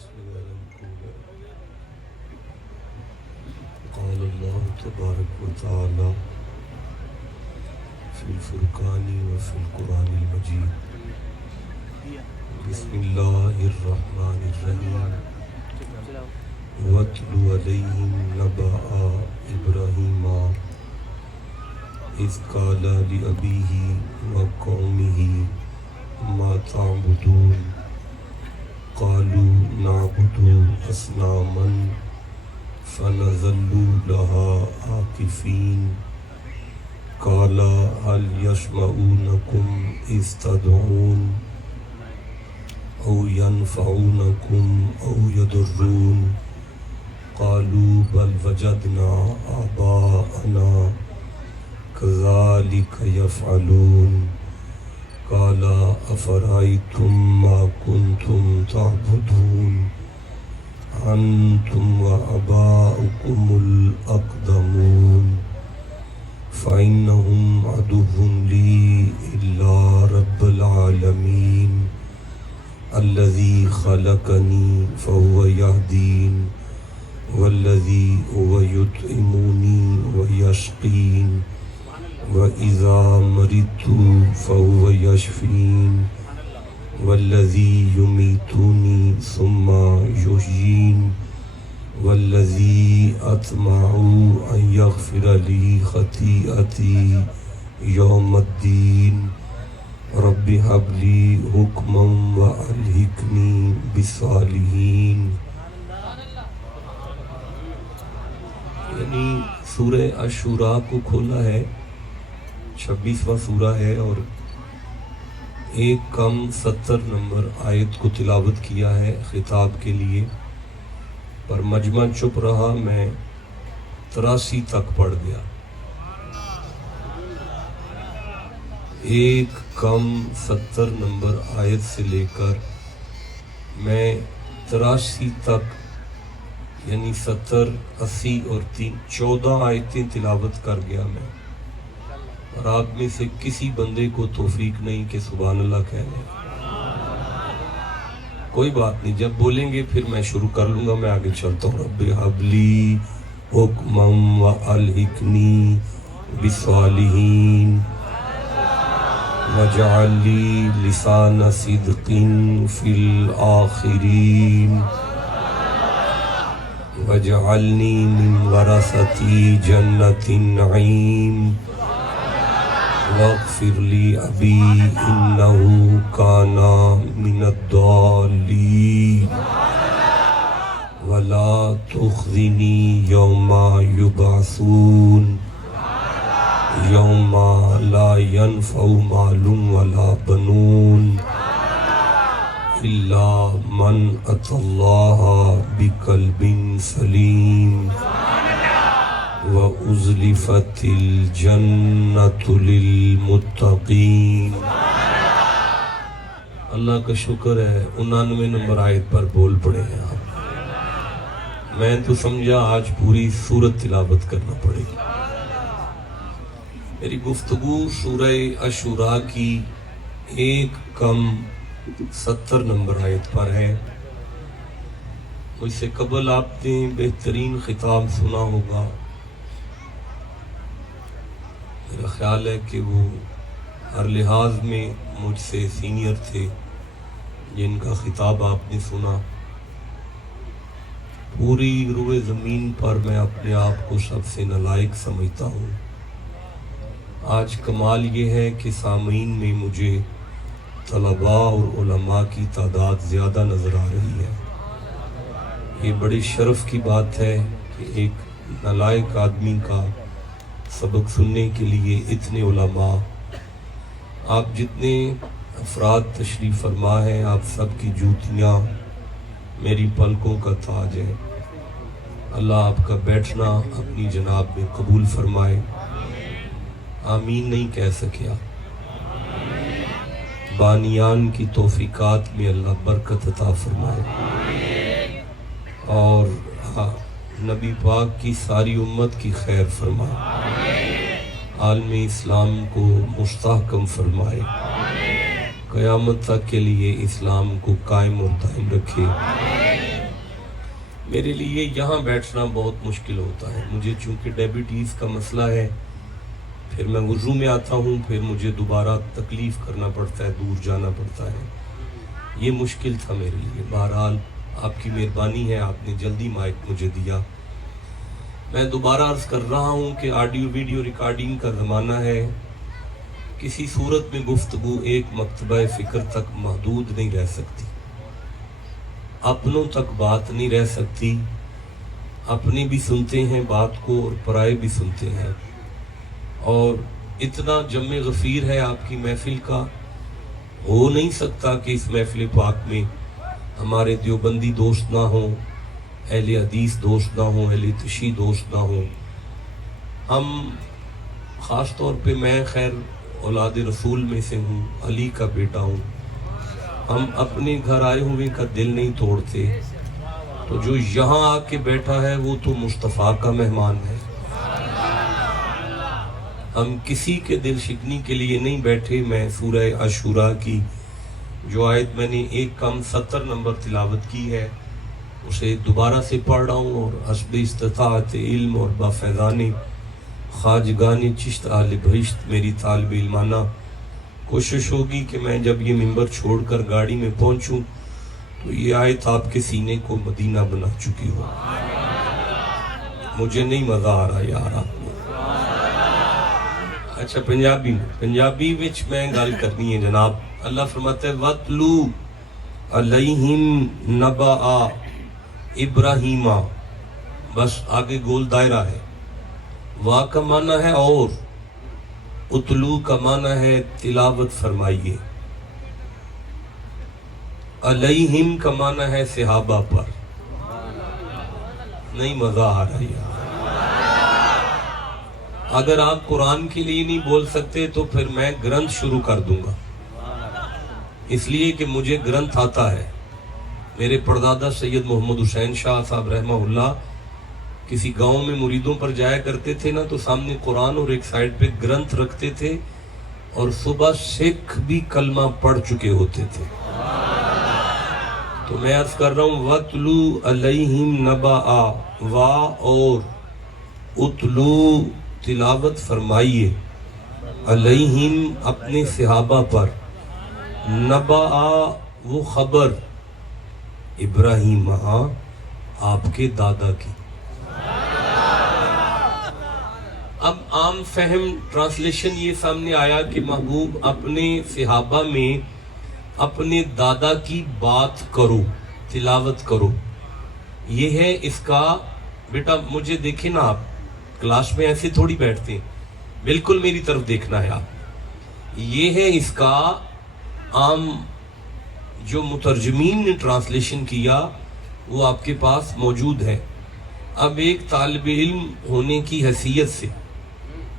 بسم غیر مقول ہے۔ قال اللہ تبارک و تعالی فی الفرقان وفی القرآن المجید بسم اللہ الرحمن الرحیم وَاتْلُ عَلَيْهِمْ نَبَأَ إِبْرَاهِيمَ إِذْ قَالَ لِأَبِيهِ وَقَوْمِهِ مَا تَعْبُدُونَ قَالُوا نَعْبُدُ أَصْنَامًا فَنَظَلُّ لَهَا عَاكِفِينَ قَالَ هَلْ يَسْمَعُونَكُمْ إِذْ تَدْعُونَ أَوْ يَنفَعُونَكُمْ أَوْ يَضُرُّونَ قالوا بل وجدنا آباءنا كذلك يفعلون قال أفرأيتم ما كنتم تعبدون أنتم وآباؤكم الأقدمون فإنهم عدو لي إلا رب العالمين الذي خلقني فهو يهدين والذي هو يطعمني ويسقين وإذا مرضت فهو يشفين والذي يميتني ثم يحيين والذي أطمع أن يغفر لي خطيئتي يوم الدين رب هب لي حكما وألحقني بالصالحين۔ یعنی سورہ عاشوراء کو کھولا ہے، 26واں سورہ ہے، اور 1:70 نمبر آیت کو تلاوت کیا ہے خطاب کے لیے، پر مجمع چپ رہا، میں 83 تک پڑھ گیا۔ 1:70 نمبر آیت سے لے کر میں 83 تک، یعنی 70، 80 اور 14 آیتیں تلاوت کر گیا میں، اور آپ میں سے کسی بندے کو توفیق نہیں کہ سبحان اللہ کہہ لیں۔ کوئی بات نہیں، جب بولیں گے پھر میں شروع کر لوں گا، میں آگے چلتا ہوں۔ رب ہب لی حکما والحقنی بالصالحین واجعل لی لسان صدق فی الآخرین واجعلنی من ورثۃ جنۃ النعیم واغفر لی ابی انہ کان من الضالین ولا تخزنی یوم یبعثون یوم لا ینفع مال ولا بنون الا من اتی اللہ بقلب سلیم وَأُزْلِفَتِ الْجَنَّةُ لِلْمُتَّقِينَ۔ اللہ کا شکر ہے 99 نمبر آیت پر بول پڑے ہیں آپ۔ میں تو سمجھا آج پوری سورت تلاوت کرنا پڑے گی۔ میری گفتگو سورہ عاشوراء کی 1:70 نمبر آیت پر ہے۔ مجھ سے قبل آپ نے بہترین خطاب سنا ہوگا، میرا خیال ہے کہ وہ ہر لحاظ میں مجھ سے سینئر تھے، جن کا خطاب آپ نے سنا۔ پوری روئے زمین پر میں اپنے آپ کو سب سے نالائق سمجھتا ہوں۔ آج کمال یہ ہے کہ سامعین میں مجھے طلباء اور علماء کی تعداد زیادہ نظر آ رہی ہے۔ یہ بڑی شرف کی بات ہے کہ ایک نالائق آدمی کا سبق سننے کے لیے اتنے علماء۔ آپ جتنے افراد تشریف فرما ہیں، آپ سب کی جوتیاں میری پلکوں کا تاج ہے۔ اللہ آپ کا بیٹھنا اپنی جناب میں قبول فرمائے۔ آمین نہیں کہہ سکیا۔ بانیان کی توفیقات میں اللہ برکت عطا فرمائے، اور نبی پاک کی ساری امت کی خیر فرمائے، عالم اسلام کو مستحکم فرمائے۔ قیامت تک کے لیے اسلام کو قائم اور دائم رکھے۔ میرے لیے یہاں بیٹھنا بہت مشکل ہوتا ہے، مجھے چونکہ ڈائبٹیز کا مسئلہ ہے، پھر میں وضو میں آتا ہوں، پھر مجھے دوبارہ تکلیف کرنا پڑتا ہے، دور جانا پڑتا ہے، یہ مشکل تھا میرے لیے۔ بہرحال آپ کی مہربانی ہے، آپ نے جلدی مائک مجھے دیا۔ میں دوبارہ عرض کر رہا ہوں کہ آڈیو ویڈیو ریکارڈنگ کا زمانہ ہے، کسی صورت میں گفتگو ایک مکتبہ فکر تک محدود نہیں رہ سکتی، اپنوں تک بات نہیں رہ سکتی، اپنے بھی سنتے ہیں بات کو اور پرائے بھی سنتے ہیں، اور اتنا جمع غفیر ہے آپ کی محفل کا، ہو نہیں سکتا کہ اس محفل پاک میں ہمارے دیوبندی دوست نہ ہوں، اہل حدیث دوست نہ ہوں، اہل تشیع دوست نہ ہوں۔ ہم خاص طور پہ میں خیر اولاد رسول میں سے ہوں، علی کا بیٹا ہوں، ہم اپنے گھر آئے ہوئے کا دل نہیں توڑتے، تو جو یہاں آ کے بیٹھا ہے وہ تو مصطفیٰ کا مہمان ہے۔ ہم کسی کے دل شکنی کے لیے نہیں بیٹھے۔ میں سورہ عاشوراء کی جو آیت میں نے 1:70 نمبر تلاوت کی ہے اسے دوبارہ سے پڑھ رہا ہوں، اور حسب استطاعت علم اور بافیضان خواجگان چشت اہل بہشت میری طالب علمانہ کوشش ہوگی کہ میں جب یہ منبر چھوڑ کر گاڑی میں پہنچوں تو یہ آیت آپ کے سینے کو مدینہ بنا چکی ہو۔ مجھے نہیں مزہ آ رہا یار آپ کو۔ اچھا پنجابی وچ میں گل کرنی ہے جناب۔ اللہ فرماتا ہے وَاتْلُو عَلَيْهِمْ نَبَأَ ابراہیم، بس آگے گول دائرہ ہے۔ وا کا معنی ہے اور، اتلو کا معنی ہے تلاوت فرمائیے، علیہم کا معنی ہے صحابہ پر۔ نہیں مزہ آ رہا ہے۔ اگر آپ قرآن کے لیے نہیں بول سکتے تو پھر میں گرنتھ شروع کر دوں گا، اس لیے کہ مجھے گرنتھ آتا ہے۔ میرے پردادا سید محمد حسین شاہ صاحب رحمہ اللہ کسی گاؤں میں مریدوں پر جایا کرتے تھے نا، تو سامنے قرآن اور ایک سائیڈ پہ گرنتھ رکھتے تھے، اور صبح سکھ بھی کلمہ پڑھ چکے ہوتے تھے۔ تو میں عرض کر رہا ہوں وَاتْلُو عَلَيْهِمْ نَبَأَ، وا اور اتلو تلاوت فرمائیے، علیہم اپنے صحابہ پر، نبأ وہ خبر، ابراہیم آپ کے دادا کی۔ اب عام فہم ٹرانسلیشن یہ سامنے آیا کہ محبوب اپنے صحابہ میں اپنے دادا کی بات کرو، تلاوت کرو۔ یہ ہے اس کا، بیٹا مجھے دیکھیں نا، آپ کلاس میں ایسے تھوڑی بیٹھتے ہیں، بالکل میری طرف دیکھنا ہے آپ۔ یہ ہے اس کا عام جو مترجمین نے ٹرانسلیشن کیا وہ آپ کے پاس موجود ہے۔ اب ایک طالب علم ہونے کی حیثیت سے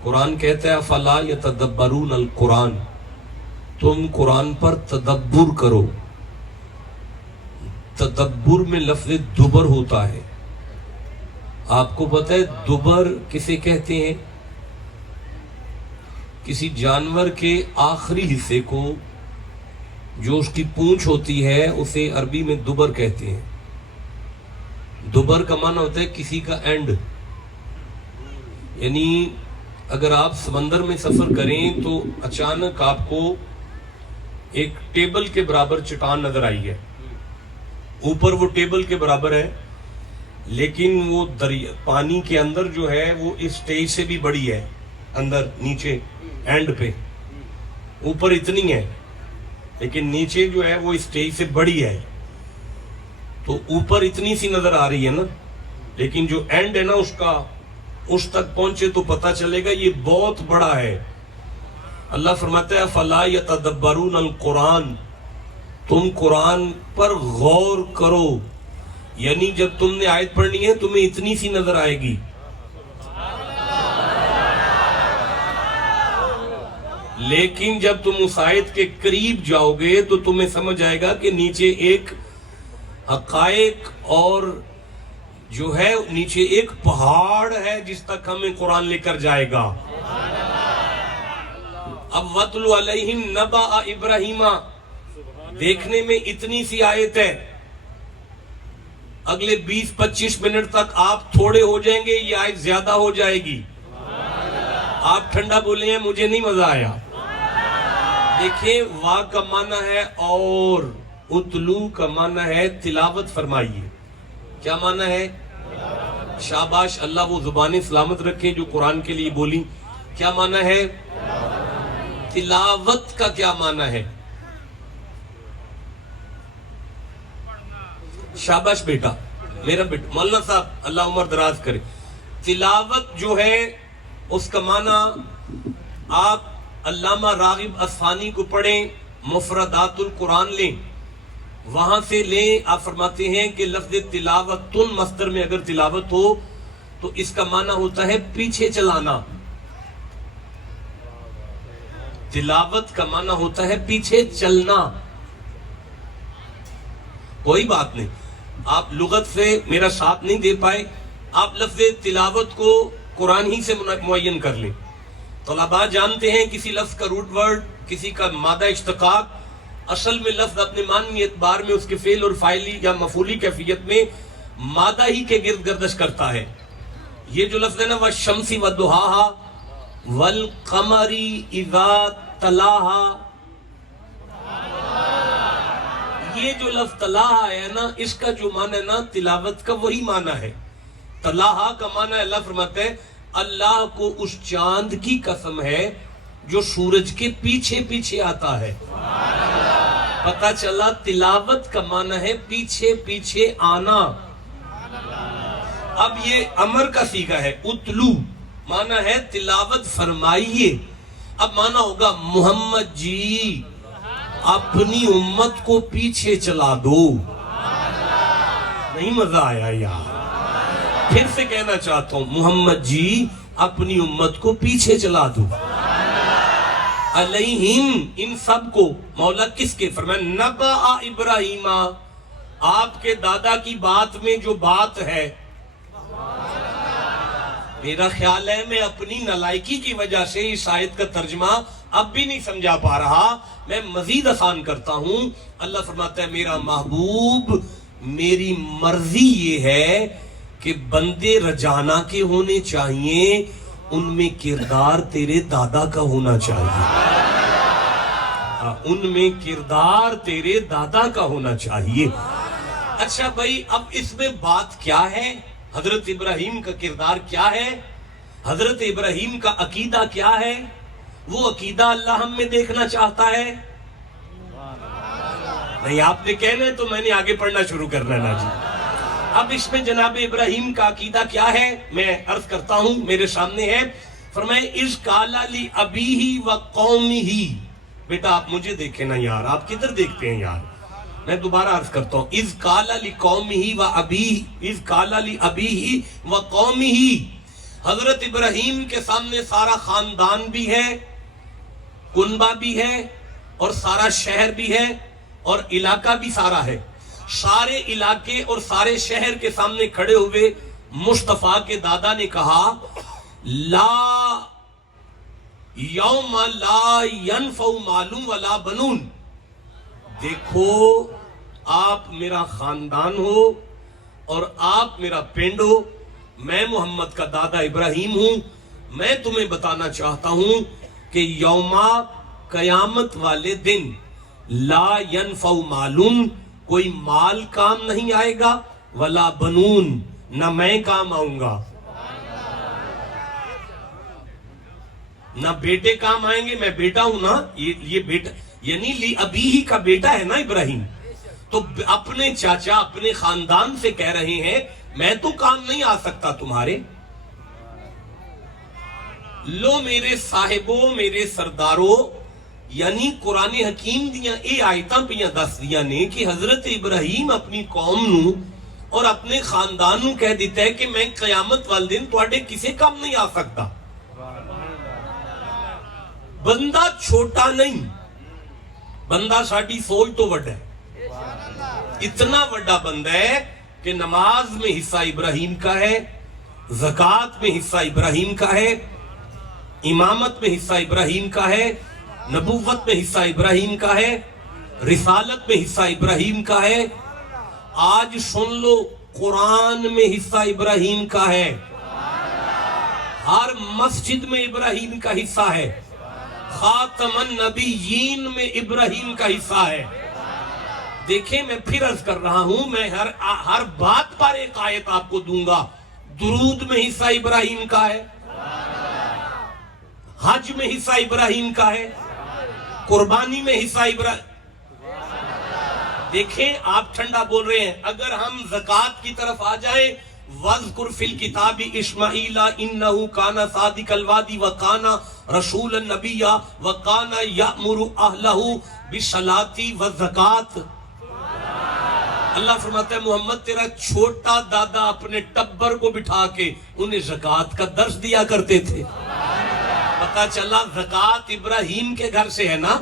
قرآن کہتا ہے فَلَا يَتَدَبَّرُونَ الْقُرْآنَ، تم قرآن پر تدبر کرو۔ تدبر میں لفظ دبر ہوتا ہے، آپ کو پتہ ہے دبر کسے کہتے ہیں؟ کسی جانور کے آخری حصے کو جو اس کی پونچھ ہوتی ہے اسے عربی میں دبر کہتے ہیں۔ دبر کا معنی ہوتا ہے کسی کا اینڈ، یعنی اگر آپ سمندر میں سفر کریں تو اچانک آپ کو ایک ٹیبل کے برابر چٹان نظر آئی ہے، اوپر وہ ٹیبل کے برابر ہے لیکن وہ پانی کے اندر جو ہے وہ اس سٹیج سے بھی بڑی ہے، اندر نیچے اینڈ پہ، اوپر اتنی ہے لیکن نیچے جو ہے وہ اس سٹیج سے بڑی ہے۔ تو اوپر اتنی سی نظر آ رہی ہے نا، لیکن جو اینڈ ہے نا اس کا، اس تک پہنچے تو پتہ چلے گا یہ بہت بڑا ہے۔ اللہ فرماتا ہے فَلَا يَتَدَبَّرُونَ الْقُرْآنَ، تم قرآن پر غور کرو، یعنی جب تم نے آیت پڑھنی ہے تمہیں اتنی سی نظر آئے گی، لیکن جب تم اس آیت کے قریب جاؤ گے تو تمہیں سمجھ آئے گا کہ نیچے ایک حقائق اور جو ہے نیچے ایک پہاڑ ہے جس تک ہمیں قرآن لے کر جائے گا۔ اب وَاتْلُ عَلَيْهِمْ نَبَأَ ابراہیم، دیکھنے میں اتنی سی آیت ہے، اگلے 20-25 منٹ تک آپ تھوڑے ہو جائیں گے، یہ آیت زیادہ ہو جائے گی۔ آپ ٹھنڈا بولے ہیں مجھے نہیں مزہ آیا۔ دیکھیں، وا کا معنی ہے اور، اتلو کا معنی ہے تلاوت فرمائیے۔ کیا معنی ہے؟ شاباش، اللہ وہ زبانیں سلامت رکھے جو قرآن کے لیے بولی۔ کیا معنی ہے؟ تلاوت کا کیا معنی ہے؟ شاباش بیٹا، میرا بیٹا مولانا صاحب، اللہ عمر دراز کرے۔ تلاوت جو ہے اس کا معنی آپ علامہ راغب اصفہانی کو پڑھیں، مفردات القرآن لیں، وہاں سے لیں۔ آپ فرماتے ہیں کہ لفظ تلاوتن مصدر میں اگر تلاوت ہو تو اس کا معنی ہوتا ہے پیچھے چلانا۔ تلاوت کا معنی ہوتا ہے پیچھے چلنا۔ کوئی بات نہیں، آپ لغت سے میرا ساتھ نہیں دے پائے، آپ لفظ تلاوت کو قرآن ہی سے معین کر لیں۔ طلباء جانتے ہیں کسی لفظ کا روٹ ورڈ، کسی کا مادہ اشتقاق، اصل میں لفظ اپنے معنی اعتبار میں اس کے فعل اور فاعلی یا مفعولی کیفیت میں مادہ ہی کے گرد گردش کرتا ہے۔ یہ جو لفظ ہے نا، وَالشَّمْسِ وَالضُّحَاهَا وَالْقَمَرِ إِذَا تَلَاهَا، یہ جو لفظ تلاہا ہے نا، اس کا جو معنی ہے نا تلاوت کا، وہی معنی ہے۔ تلاہا کا معنی ہے، اللہ فرماتے ہیں اللہ کو اس چاند کی قسم ہے جو سورج کے پیچھے پیچھے آتا ہے۔ پتہ چلا تلاوت کا معنی ہے پیچھے پیچھے آنا۔ اب یہ امر کا صیغہ ہے، اتلو معنی ہے تلاوت فرمائیے۔ اب معنی ہوگا محمد جی اپنی امت کو پیچھے چلا دو۔ نہیں مزہ آیا یار؟ پھر سے کہنا چاہتا ہوں، محمد جی اپنی امت کو پیچھے چلا دو۔ علیہم، ان سب کو، مولا کس کے؟ فرمایا نبأ ابراہیم، آپ کے دادا کی بات میں جو بات ہے۔ میرا خیال ہے میں اپنی نالائکی کی وجہ سے اس آیت کا ترجمہ اب بھی نہیں سمجھا پا رہا، میں مزید آسان کرتا ہوں۔ اللہ فرماتا ہے میرا محبوب، میری مرضی یہ ہے کہ بندے رجانہ کے ہونے چاہیے، ان میں کردار تیرے دادا کا ہونا چاہیے۔ ان میں کردار تیرے دادا کا ہونا چاہیے۔ اچھا بھائی، اب اس میں بات کیا ہے؟ حضرت ابراہیم کا کردار کیا ہے؟ حضرت ابراہیم کا عقیدہ کیا ہے؟ وہ عقیدہ اللہ ہم میں دیکھنا چاہتا ہے؟ نہیں، آپ نے کہنا ہے تو میں نے آگے پڑھنا شروع کرنا نا جی۔ اب اس میں جناب ابراہیم کا عقیدہ کیا ہے میں عرض کرتا ہوں، میرے سامنے ہے۔ فرمائے اذ قال لأبیہ وقومہ۔ بیٹا آپ مجھے دیکھیں نا یار، آپ کدھر دیکھتے ہیں یار؟ میں دوبارہ عرض کرتا ہوں، اذ قال لقومہ وابیہ، اذ قال لأبیہ وقومہ۔ حضرت ابراہیم کے سامنے سارا خاندان بھی ہے، کنبہ بھی ہے، اور سارا شہر بھی ہے، اور علاقہ بھی سارا ہے۔ سارے علاقے اور سارے شہر کے سامنے کھڑے ہوئے مصطفیٰ کے دادا نے کہا لا یوم لا ینفع مال ولا بنون۔ دیکھو، آپ میرا خاندان ہو اور آپ میرا پنڈ ہو، میں محمد کا دادا ابراہیم ہوں۔ میں تمہیں بتانا چاہتا ہوں کہ یوم قیامت والے دن لا ینفع مالون، کوئی مال کام نہیں آئے گا، ولا بنون، نہ میں کام آؤں گا، نہ بیٹے کام آئیں گے۔ میں بیٹا ہوں نا، یہ بیٹا یعنی لی ابی کا بیٹا ہے نا ابراہیم، تو اپنے چاچا اپنے خاندان سے کہہ رہے ہیں میں تو کام نہیں آ سکتا تمہارے۔ لو میرے صاحبوں، میرے سرداروں، یعنی قرآن حکیم دیاں اے آیتاں پیاں دس دیاں نے کہ حضرت ابراہیم اپنی قوم نو اور اپنے خاندان نو کہہ دیتا ہے کہ میں قیامت والے دن تواڈے کسے کام نہیں آ سکتا۔ بندہ چھوٹا نہیں، بندہ ساڈی سوچ تو وڈا ہے، اتنا وڈا بندہ ہے کہ نماز میں حصہ ابراہیم کا ہے، زکوٰۃ میں حصہ ابراہیم کا ہے، امامت میں حصہ ابراہیم کا ہے، نبوت میں حصہ ابراہیم کا ہے، رسالت میں حصہ ابراہیم کا ہے. آج سن لو قرآن میں حصہ ابراہیم کا ہے. ہر مسجد میں ابراہیم کا حصہ ہے. خاتم النبیین میں ابراہیم کا حصہ ہے. دیکھیں میں پھر عرض کر رہا ہوں, میں ہر بات پر ایک آیت آپ کو دوں گا. درود میں حصہ ابراہیم کا ہے, حج میں حصہ ابراہیم کا ہے, قربانی میں حصہ ابراہیم. دیکھیں آپ ٹھنڈا بول رہے ہیں. اگر ہم زکوٰۃ کی طرف آ جائیں, وَاذْكُرْ فِي الْكِتَابِ إِسْمَاعِيلَ إِنَّهُ كَانَ صَادِقَ الْوَعْدِ وَكَانَ رَسُولًا نَبِيًّا وَكَانَ يَأْمُرُ أَهْلَهُ بِالصَّلَاةِ وَالزَّكَاةِ. اللہ فرماتا ہے محمد تیرا چھوٹا دادا اپنے ٹبر کو بٹھا کے انہیں زکوٰۃ کا درس دیا کرتے تھے. پتا چلا زکوٰۃ ابراہیم کے گھر سے ہے نا.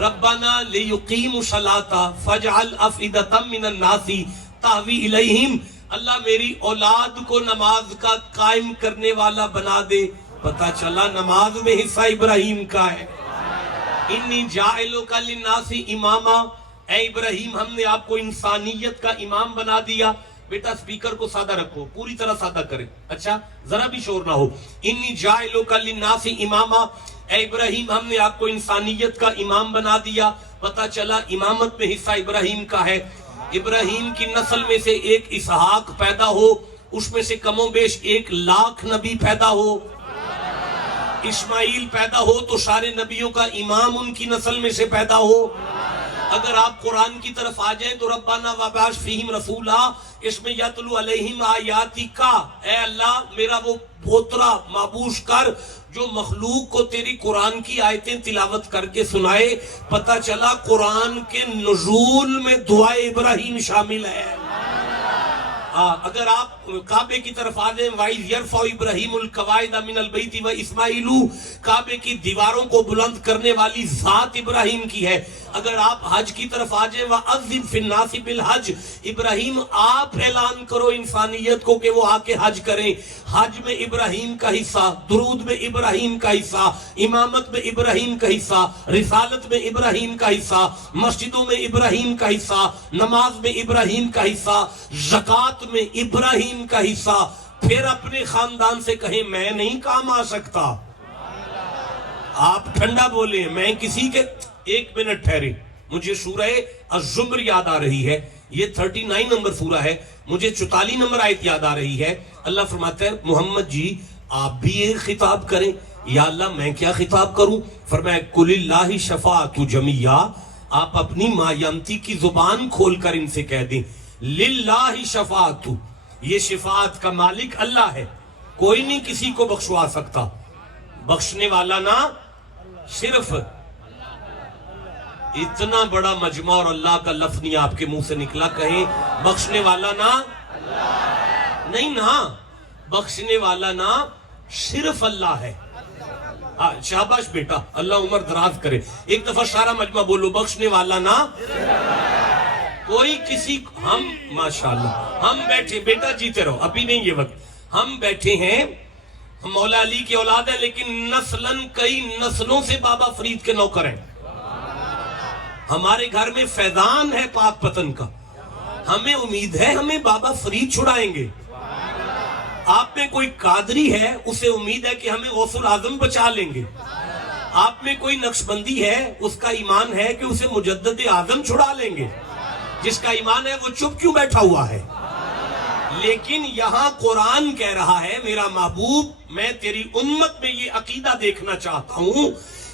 ربنا لیقیموا الصلاۃ فاجعل افئدۃ من الناس تہوی الیہم. اللہ میری اولاد کو نماز کا قائم کرنے والا بنا دے. پتا چلا نماز میں حصہ ابراہیم کا ہے. انی جاعلک للناس اماما. اے ابراہیم ہم نے آپ کو انسانیت کا امام بنا دیا. بیٹا سپیکر کو سادہ رکھو, پوری طرح سادہ کرے, اچھا ذرا بھی شور نہ ہو. انی جاعلک للناس اماما. اے ابراہیم ہم نے آپ کو انسانیت کا امام بنا دیا. پتا چلا امامت میں حصہ ابراہیم کا ہے. ابراہیم کی نسل میں سے ایک اسحاق پیدا ہو, اس میں سے کم و بیش 1,00,000 نبی پیدا ہو. اسماعیل پیدا ہو تو سارے نبیوں کا امام ان کی نسل میں سے پیدا ہو. اگر آپ قرآن کی طرف آ جائیں تو ربنا وابعث فیہم رسولا, اس میں یتلو علیہم آیاتک. اے اللہ میرا وہ پوترا مابوس کر جو مخلوق کو تیری قرآن کی آیتیں تلاوت کر کے سنائے. پتہ چلا قرآن کے نزول میں دعائے ابراہیم شامل ہے. اگر آپ کعبے کی طرف آ جائیں, وَإِذْ يَرْفَعُ إِبْرَاهِيمُ الْقَوَاعِدَ مِنَ الْبَيْتِ وَإِسْمَاعِيلُ, کعبے کی دیواروں کو بلند کرنے والی ذات ابراہیم کی ہے. اگر آپ حج کی طرف آ جائیں, وَأَذِّنْ فِي النَّاسِ بِالْحَجِّ, ابراہیم آپ اعلان کرو انسانیت کو کہ وہ آ کے حج کریں. حج میں ابراہیم کا حصہ, درود میں ابراہیم کا حصہ, امامت میں ابراہیم کا حصہ, رسالت میں ابراہیم کا حصہ, مسجدوں میں ابراہیم کا حصہ, نماز میں ابراہیم کا حصہ, زکوٰۃ میں ابراہیم کا حصہ. پھر اپنے خاندان سے کہیں میں نہیں کام آ سکتا. آپ ٹھنڈا بولیں, میں کسی کے. ایک منٹ ٹھہرے, مجھے سورہ الزمر یاد آ رہی ہے. یہ 39 نمبر سورہ ہے. مجھے 44 نمبر آیت یاد آ رہی ہے. اللہ فرماتا ہے محمد جی آپ بھی ایک خطاب کریں. یا اللہ میں کیا خطاب کروں؟ فرمایا قل اللہ شفاعت جمیعا. آپ اپنی مایمتی کی زبان کھول کر ان سے کہہ دیں للہ شفاعت. یہ شفاعت کا مالک اللہ ہے, کوئی نہیں کسی کو بخشوا سکتا. بخشنے والا نا صرف. اتنا بڑا مجمع اور اللہ کا لفظ نہیں آپ کے منہ سے نکلا. کہیں بخشنے والا نا نہیں نا, بخشنے والا نا صرف اللہ ہے. شاباش بیٹا, اللہ عمر دراز کرے. ایک دفعہ سارا مجمع بولو بخشنے والا نا. کوئی کسی ہم ماشاءاللہ ہم بیٹھے, بیٹا جیتے رہو, ابھی نہیں یہ وقت. ہم بیٹھے ہیں, ہم مولا علی کی اولاد ہیں, لیکن نسلاً کئی نسلوں سے بابا فرید کے نوکر ہیں. ہمارے گھر میں فیضان ہے پاک پتن کا. ہمیں امید ہے ہمیں بابا فرید چھڑائیں گے. آپ میں کوئی قادری ہے, اسے امید ہے کہ ہمیں غوث العظم بچا لیں گے. آپ میں کوئی نقشبندی ہے, اس کا ایمان ہے کہ اسے مجدد اعظم چھڑا لیں گے. جس کا ایمان ہے وہ چپ کیوں بیٹھا ہوا ہے؟ لیکن یہاں قرآن کہہ رہا ہے میرا محبوب میں تیری امت میں یہ عقیدہ دیکھنا چاہتا ہوں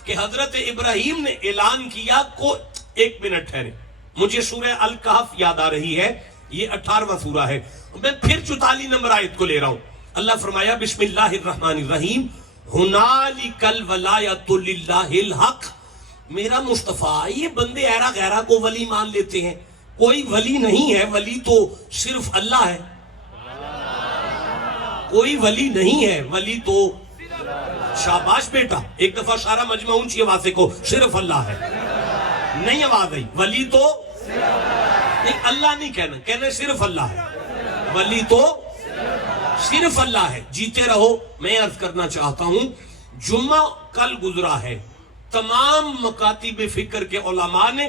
کہ حضرت ابراہیم نے اعلان کیا کو. ایک منٹ ٹھہرے, مجھے سورہ الکہف یاد آ رہی ہے, یہ 18واں سورہ ہے. میں پھر 44 نمبر آیت کو لے رہا ہوں. اللہ فرمایا بسم اللہ الرحمن الرحیم ہنالک الولایۃ للہ الحق. میرا مصطفیٰ, یہ بندے ایرا غیرہ کو ولی مان لیتے ہیں. کوئی ولی نہیں ہے, ولی تو صرف اللہ ہے. کوئی ولی نہیں ہے, ولی تو. شاباش بیٹا, ایک دفعہ سارا مجمع اونچی آواز سے کو صرف اللہ ہے. نہیں آواز آئی, ولی تو نہیں, اللہ نہیں کہنا, کہنا صرف اللہ ہے. ولی تو صرف اللہ ہے. جیتے رہو. میں عرض کرنا چاہتا ہوں جمعہ کل گزرا ہے, تمام مکاتب فکر کے علماء نے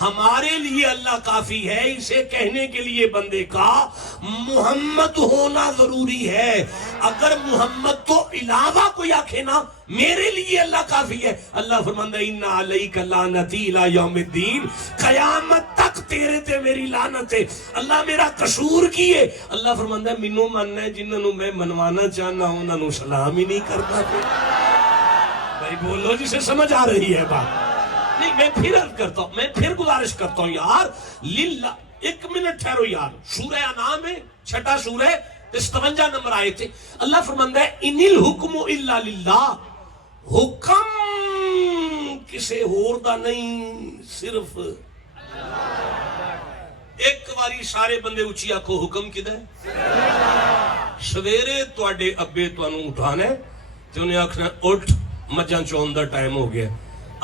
ہمارے لیے اللہ کافی ہے، اسے کہنے کے لیے بندے کا محمد ہونا ضروری ہے۔ اگر محمد تو علاوہ کوئی آکھے نا میرے لیے اللہ کافی ہے، اللہ فرماندہ ان علیک لعنتی الی یوم الدین، قیامت تک تیرے تے میری لعنت ہے۔ اللہ میرا قصور کی ہے، اللہ فرماندہ مینوں مننا ہے، جنہوں میں منوانا چاہنا ہوں انہوں نے سلام ہی نہیں کرتا۔ بھائی بولو جسے سمجھ آ رہی ہے بات؟ نہیں، میں پھر عرض کرتا ہوں، میں پھر گزارش کرتا ہوں یار للہ، ایک منٹ ٹھہرو یار، سورہ انعام ہے، چھٹا سورہ، 57 نمبر آئے تھے۔ اللہ فرماندہ ہے ان الحکم الا للہ، حکم کسے اور دا نہیں، صرف ایک باری سارے بندے اچھی آکھو حکم کدھا ہے؟ سویرے تواڈے ابے تانوں اٹھانا ہے تے انہیں آکھنا اٹھ مجھاں چون دا ٹائم ہو گیا،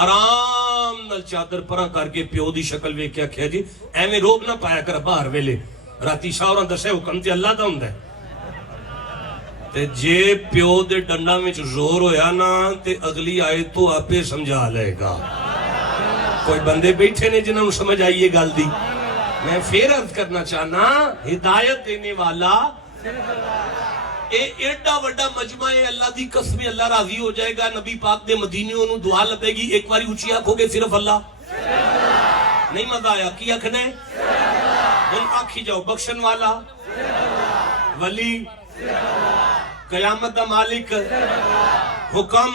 آرام نال چادر پرا کر کے پیو دی شکل ویکھ کے آکھیا جی ایویں روب نہ پایا کر باہر ویلے، راتی شاوراں دسے حکم تے اللہ دا ہوندا ہے۔ تے جے پیو دے ڈنڈا وچ زور ہویا نا تے اگلی آیت تو آپے سمجھا لے گا۔ کوئی بندے بیٹھے نے جنہوں سمجھ آئیے گل دی؟ میں پھر عرض کرنا چاہنا، ہدایت دینے والا اے ایڈا وڈا مجمع ہے، اللہ دی قسم اللہ راضی ہو جائے گا، نبی پاک دے مدینیوں نو دعا لبے گی، ایک باری اونچی آنکھو گے صرف اللہ، نہیں مزہ آیا؟ کی آنکھنا ہے؟ ان آنکھی جاؤ، بخشن والا، ولی، قیامت دا مالک، حکم،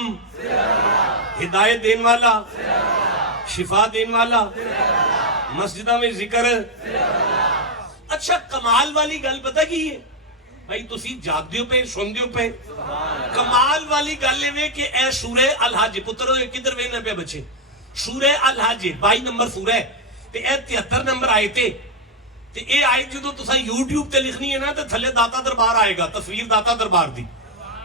ہدایت دین والا، شفا دین والا، مسجدہ میں ذکر۔ اچھا کمال والی گل پتہ کی ہے بھائی؟ تسی جاگ دیو پہ سن دیو پہ، کمال والی گل ہے کہ اے سورہ الحج، پترو کدھر وینا پہ بچے، سورہ الحج 22 نمبر سورہ ہے تے اے 73 نمبر آئے تے اے آئی جدو تسا یوٹیوب تے لکھنی ہے نا تے تھلے داتا دربار آئے گا، تصویر داتا دربار دی،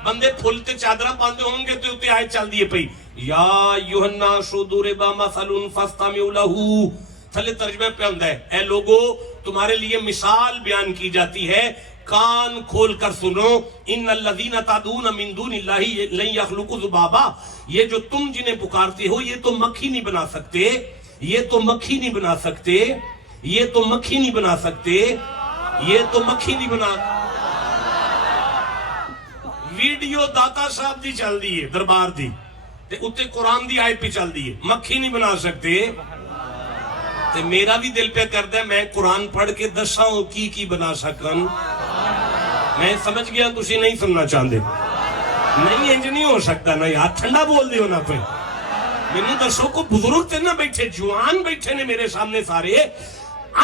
بندے پھل تے چادرہ باندھے ہوں گے تے اتے آیت چل دیئے پئی یا ایھا الناس ضرب مثل فاستمعوا لہ، تھلے ترجمہ پہ ہوندہ ہے اے لوگو تمہارے لیے مثال بیان کی جاتی ہے، کان کھول کر سنو، ان الذین تدعون من دون اللہ لن یخلقوا ذبابا، یہ جو تم جنہیں پکارتے ہو یہ تو مکھی نہیں بنا سکتے، یہ تو مکھی نہیں بنا سکتے، یہ تو مکھی نہیں بنا سکتے، یہ تو مکھی نہیں بنا۔ ویڈیو داتا صاحب دی چل دی ہے دربار دی تے اتے قرآن دی آیت پہ چل دی ہے، مکھی نہیں بنا سکتے۔ تے میرا بھی دل پہ کردہ ہے میں قرآن پڑھ کے دساں کی بنا سکن، میں سمجھ گیا تسی نہیں سننا چاہتے، نہیں انج نہیں ہو سکتا نا یار، ٹھنڈا بول دیو نا پہ، میں دسو کو بزرگ تے نہ بیٹھے، جوان بیٹھے نے میرے سامنے سارے۔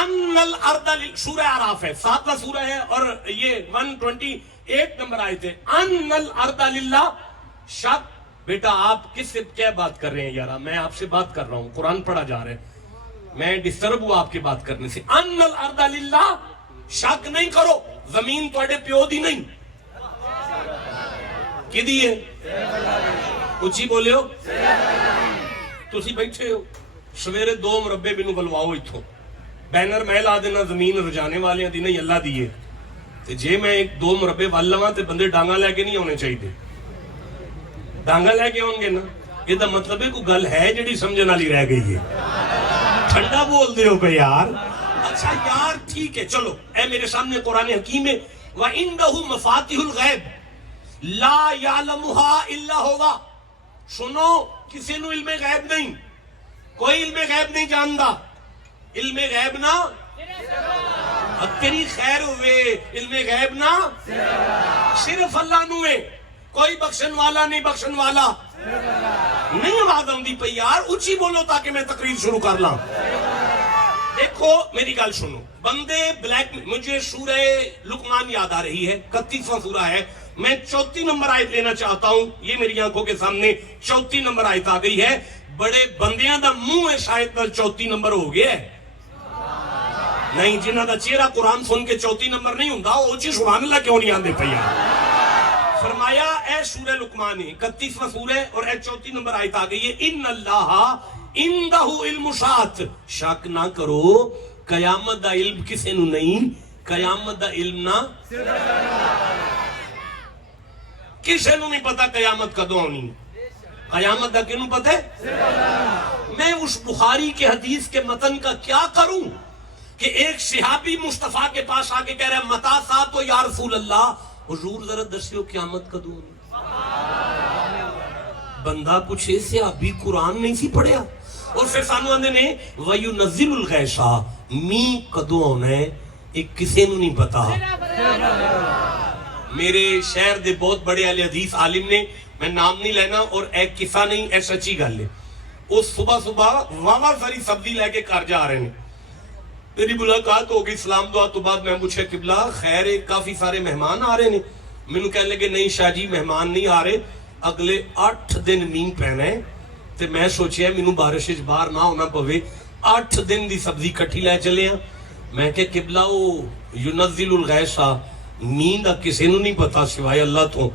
ان الارض، سورہ اعراف ہے، 7واں سورہ ہے اور یہ 128 نمبر آئے تھے، ان الارض للہ، شک بیٹا آپ کس سے کیا بات کر رہے ہیں یارا؟ میں آپ سے بات کر رہا ہوں، قرآن پڑھا جا رہا ہے، میں ڈسٹرب ہوں آپ کی بات کرنے سے۔ ان الارض للہ، شک نہیں کرو، زمین توڑے پیو دی نہیں، کی دی ہے؟ اچھی بولے ہو؟ تسی بیٹھے ہو، سویرے 2 مربے بینو بلواؤ اتھو، بینر میں لا دینا زمین رجانے والے دی نہیں اللہ دیئے، تے جے میں 2 مربے واللواں تے بندے ڈانگا لے کے نہیں ہونے چاہیے، ڈانگا لے کے ہوں گے نا، یہ دا مطلب ہے کوئی گل ہے جڑی سمجھنا لی رہ گئی ہے، ٹھنڈا بول دے ہو پہ یار۔ اچھا یار ٹھیک ہے، چلو اے میرے سامنے قرآن حکیم ہے، وَإِنْدَهُ مَفَاتِحُ الْغَيْبِ لَا يَعْلَمُهَا إِلَّا هُوَ، سنو کسی نو علم غیب نہیں، کوئی علم غیب نہیں جاندا، علم غیب نا تیری خیر ہوئے، علم غیب نا صرف اللہ نو ہے، کوئی بخشن والا نہیں، بخشن والا نہیں۔ آواز آندی پئی یار، اونچی بولو تاکہ میں تقریر شروع کر لاں۔ دیکھو میری گل سنو، بندے بلیک، مجھے سورہ لقمان یاد آ رہی ہے، 31واں سورہ ہے، میں 34 نمبر آیت لینا چاہتا ہوں، یہ میری آنکھوں کے سامنے 34 نمبر آیت آ گئی ہے، بڑے بندیاں دا منہ ہے شاید 34 نمبر ہو گیا ہے، نہیں جنہاں دا چہرہ قرآن سن کے 34 نمبر نہیں ہوندا، او جی سبحان اللہ کیوں نہیں آندے پیا؟ فرمایا اے سورہ لقمان ہے، 31واں سورہ اور اے 34 نمبر آیت آ گئی ہے، ان اللہ عندہ علم الساعۃ، شک نہ کرو قیامت دا علم کسے نو نہیں، قیامت دا علم نہ کسے نو نہیں پتا قیامت کدوں ہونی، قیامت دا کنوں پتہ ہے؟ میں اس بخاری کے حدیث کے متن کا کیا کروں کہ ایک صحابی مصطفیٰ کے پاس آ کے کہہ رہا ہے متا ساتھ تو یا رسول اللہ، حضور ذرا دسیو قیامت کدوں ہونی۔ بندہ پوچھے صحابی قرآن نہیں سی پڑھیا، اور پھر سانو آندے نے وَيُنَزِّلُ الْغَيْثَ، می کدوں ہونا ہے ایک کسے نو نہیں پتا۔ میرے شہر دے بہت بڑے اہل حدیث عالم نے، میں نام نہیں لینا اور ایک قصہ نہیں، اے سچی گل ہے، وہ صبح صبح واہ ساری سبزی لے کے گھر جا رہے ہیں، میری ملاقات ہو گئی، سلام دعا تو بعد میں پوچھا قبلہ خیر ہے کافی سارے مہمان آ رہے ہیں، میں نے کہنے لگے نہیں شاہ جی مہمان نہیں آ رہے، اگلے 8 دن مین پینا ہے، تے میں سوچیا مینوں بارش باہر نہ ہونا پوے، 8 دن دی سبزی کٹھی لے چلے ہیں۔ میں کہ قبلہ وہ ینزل الغیث مین دا کسے نو نہیں پتا سوائے اللہ تو،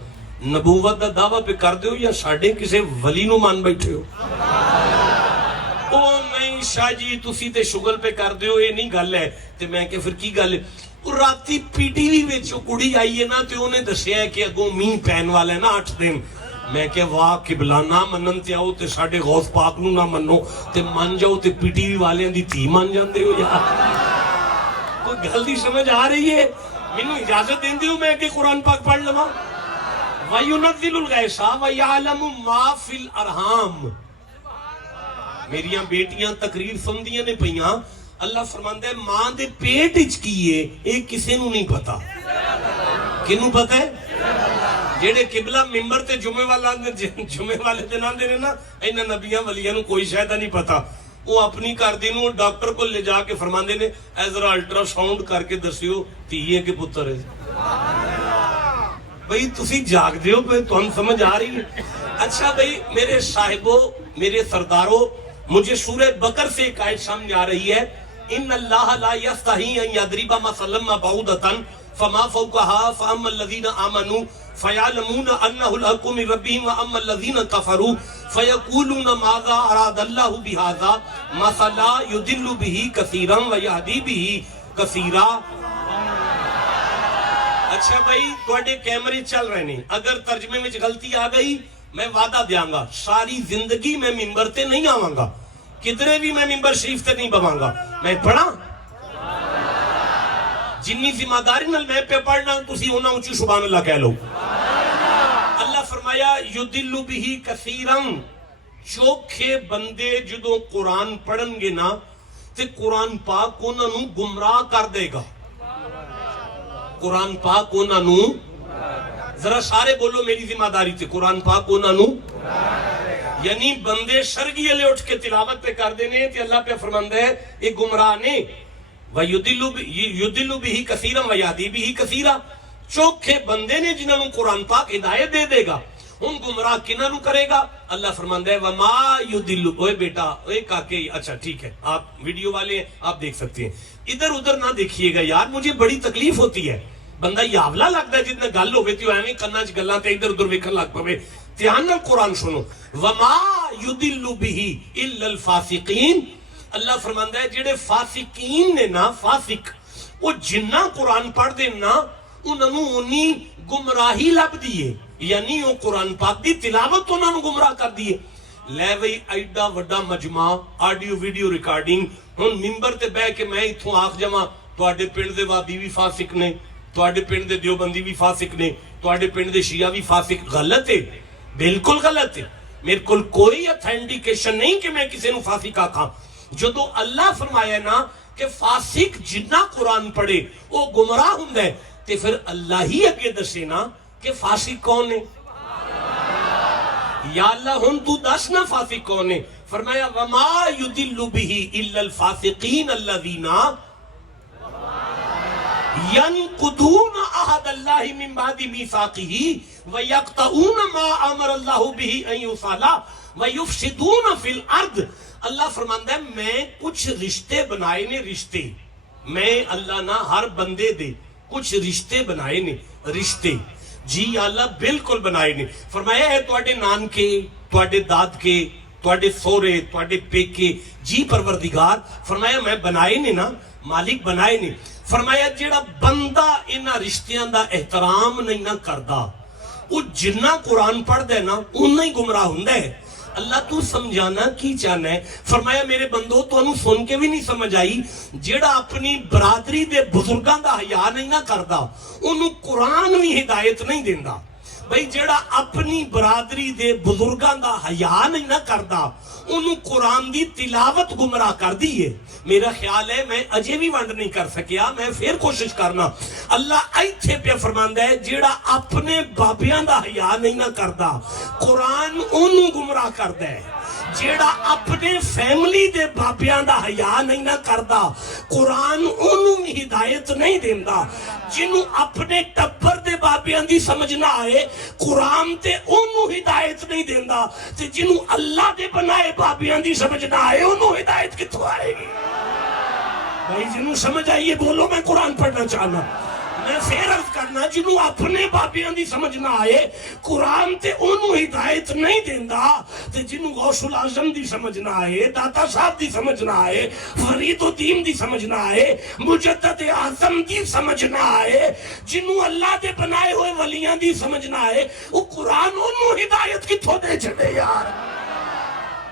نبوت دا دعویٰ پہ کر دیو یا ساڑھے کسے ولی نو مان بیٹھے ہو؟ او نہیں شاہ جی تسی تے شغل پہ کر دیو، یہ نہیں گل ہے۔ تے میں کہ پھر کی گل ہے؟ راتی پی ٹی وی وچ کڑی آئی ہے نا تے انہیں دسیا ہے کہ اگوں مین پین والا ہے نا 8 دن۔ میں کہ واہ قبلہ نہ منن تے آؤ تے ساڑھے غوث پاک نو نہ منو تے من جاؤ تے پی ٹی وی والے دی تھی مان جاندے ہو یار۔ کوئی گل دی سمجھ آ رہی ہے؟ مینوں اجازت دین دیو میں کہ قرآن پاک پڑھ لواں۔ وَيُنَزِّلُ الْغَيْثَ وَيَعْلَمُ مَا فِي الْأَرْحَامِ۔ میریاں بیٹیاں تقریر سندیاں نے پہیاں، اللہ فرماندا ہے ماں دے پیٹ وچ کی ہے اے کسے نوں نہیں پتا۔ کینوں پتا ہے؟ جیڑے قبلہ ممبر تے جمعے والے دن آندے نے نا انہاں نبیاں ولیاں نوں کوئی شاید نہیں پتا، وہ اپنی گھر دی نوں ڈاکٹر کو لے جا کے فرماندے نے اے ذرا الٹرا ساؤنڈ کر کے دسیو تھی ہے کہ پتر ہے۔ بھئی تسی جاگ دیو پہ تو ہم سمجھ آ رہی ہے۔ اچھا بھئی میرے صاحبوں میرے سرداروں، مجھے سورہ بقر سے ایک آیت سامنے آ رہی ہے، ان اللہ لا یستحی ان یضرب مثلا بعودۃ فما فوقها فاما الذین آمنوا فیعلمون انہ الحق من ربہم واما الذین کفروا فیقولون ماذا اراد اللہ بہذا مثلا یضل بہ کثیرا ویہدی بہ کثیرا۔ اچھا بھائی توڑے کیمرے چل رہے ہیں، اگر ترجمے میں غلطی آ گئی میں وعدہ دیاں گا ساری زندگی میں ممبر تے نہیں آواں گا، کدھرے بھی میں ممبر شریف تے نہیں بواں گا، میں پڑھا جنی ذمہ داری نال میں پہ پڑھنا تسی ہونا اونچی سبحان اللہ کہہ لو۔ اللہ فرمایا یضل بہ کثیرا، چوکھے بندے جدوں قرآن پڑھن گے نا تے قرآن پاک انہاں نوں گمراہ کر دے گا۔ قرآن پاک انہاں نوں، ذرا سارے بولو میری ذمہ داری تھی، قرآن پاک انہاں نوں، یعنی بندے شرگی علیہ اٹھ کے تلاوت پہ کر دینے تے اللہ پہ فرماندہ ہے یہ گمراہ نے وَيُدِلُّ بِهِ كَثِيرًا وَيَهْدِي بِهِ كَثِيرًا، چوکھے بندے نے جنہاں نوں قرآن پاک ہدایت دے دے گا، ہم گمراہ کنہاں نوں کرے گا؟ اللہ فرماندہ ہے وَمَا يُدِلُّ، اوے بیٹا اوے کاکے، اچھا ٹھیک ہے آپ ویڈیو والے ہیں آپ دیکھ سکتے ہیں، ادھر ادھر نہ دیکھیے گا یار، مجھے بڑی تکلیف ہوتی ہے، بندہ یاولا لگتا ہے جتنے گل ہوئے تھی ایویں کناں چ گلاں تے ادھر ادھر ویکھن لگ پوے، دھیان نال قرآن سنو۔ وَمَا يُدِلُّ بِهِ إِلَّا الْفَاسِقِينَ، اللہ فرماندہ ہے جڑے فاسقین نے نا، فاسق وہ جنہ قرآن پڑھ دے نا انہوں نے انہی گمراہی لب دیئے، یعنی وہ قرآن پاک دی تلاوت انہوں نے گمراہ کر دیئے۔ لے وئی ایڈا وڈا مجمع آڈیو ویڈیو ریکارڈنگ، ہن ممبر تے بہ کے میں اتھوں آکھ جمع تواڈے پنڈ دے وہابی بھی فاسق نے، تواڈے پنڈ دے دیوبندی بھی فاسق نے، تواڈے پنڈ دے شیعہ بھی فاسق، غلط ہے، بالکل غلط ہے، میرے کول کوئی اتھینٹیکیشن نہیں کہ میں کسی نو فاسق آکھاں۔ جدو اللہ فرمایا نا کہ فاسق جنہ قرآن پڑھے وہ گمراہ ہوں ہے تے پھر اللہ ہی اگے دسے نا کہ فاسق کون ہے۔ یا اللہ ہن تو دس نا فاسق کون ہے، فرمایا وَمَا يُدِلُّ بِهِ إِلَّا الْفَاسِقِينَ الَّذِينَ يَنْقُضُونَ عَهْدَ اللَّهِ مِنْ بَعْدِ مِيثَاقِهِ وَيَقْطَعُونَ مَا أَمَرَ اللَّهُ بِهِ أَنْ يُوصَلَ وَيُفْسِدُونَ فِي الْأَرْضِ۔ اللہ فرماندہ ہے میں کچھ رشتے بنائے نے، رشتے میں اللہ نہ ہر بندے دے کچھ رشتے بنائے نے، رشتے جی اللہ بالکل بنائے نے۔ فرمایا ہے تواڈے نان کے، تواڈے داد کے، تواڈے سورے، تواڈے پیکے، جی پروردگار فرمایا میں بنائے نے نا، مالک بنائے نے۔ فرمایا جیڑا بندہ انہاں رشتیاں دا احترام نہیں نہ کردا وہ جنہ قرآن پڑھ دے نا انہاں ہی گمراہ ہوندا ہے۔ اللہ تو سمجھانا کی چاہنا ہے؟ فرمایا میرے بندو تو انہوں سن کے بھی نہیں سمجھ آئی، جیڑا اپنی برادری دے بزرگاں دا حیا نہیں نہ کردا انہوں قرآن بھی ہدایت نہیں دیندا۔ بھئی جیڑا اپنی برادری دے بزرگاں دا حیا نہیں نہ کردا انہوں قرآن دی تلاوت گمراہ کر دیئے۔ میرا خیال ہے میں اجے بھی ونڈ نہیں کر سکیا، میں پھر کوشش کرنا۔ اللہ ایتھے پہ فرماندہ ہے جیڑا اپنے بابیاں دا حیا نہیں نہ کردا قرآن انہوں گمراہ کردہ ہے، جیڑا اپنے فیملی دے بابیاں دا حیا نہیں نہ کردا قرآن انہوں ہدایت نہیں دیندہ، جنہوں اپنے ٹبر دے بابیاں دی سمجھ نہ آئے قرآن تے انہوں ہدایت نہیں دیندہ، تے جنہوں اللہ دے بنائے بابیاں دی سمجھ نہ آئے انہوں ہدایت کتوں آئے گی؟ بھائی جنہوں سمجھ آئیے بولو، میں قرآن پڑھنا چاہنا۔ میں پھر عرض کرنا جنہوں اپنے بابیاں دی سمجھ نہ آئے قرآن تے انہوں ہدایت نہیں دیندہ، تے جنہوں غوث العظم دی سمجھ نہ آئے، داتا صاحب دی سمجھ نہ آئے، فرید الدین دی سمجھ نہ آئے، مجدد اعظم دی سمجھ نہ آئے، جنہوں اللہ دے بنائے ہوئے ولیاں دی سمجھ نہ آئے، وہ قرآن انہوں ہدایت کی تھو دے چھڑے یار۔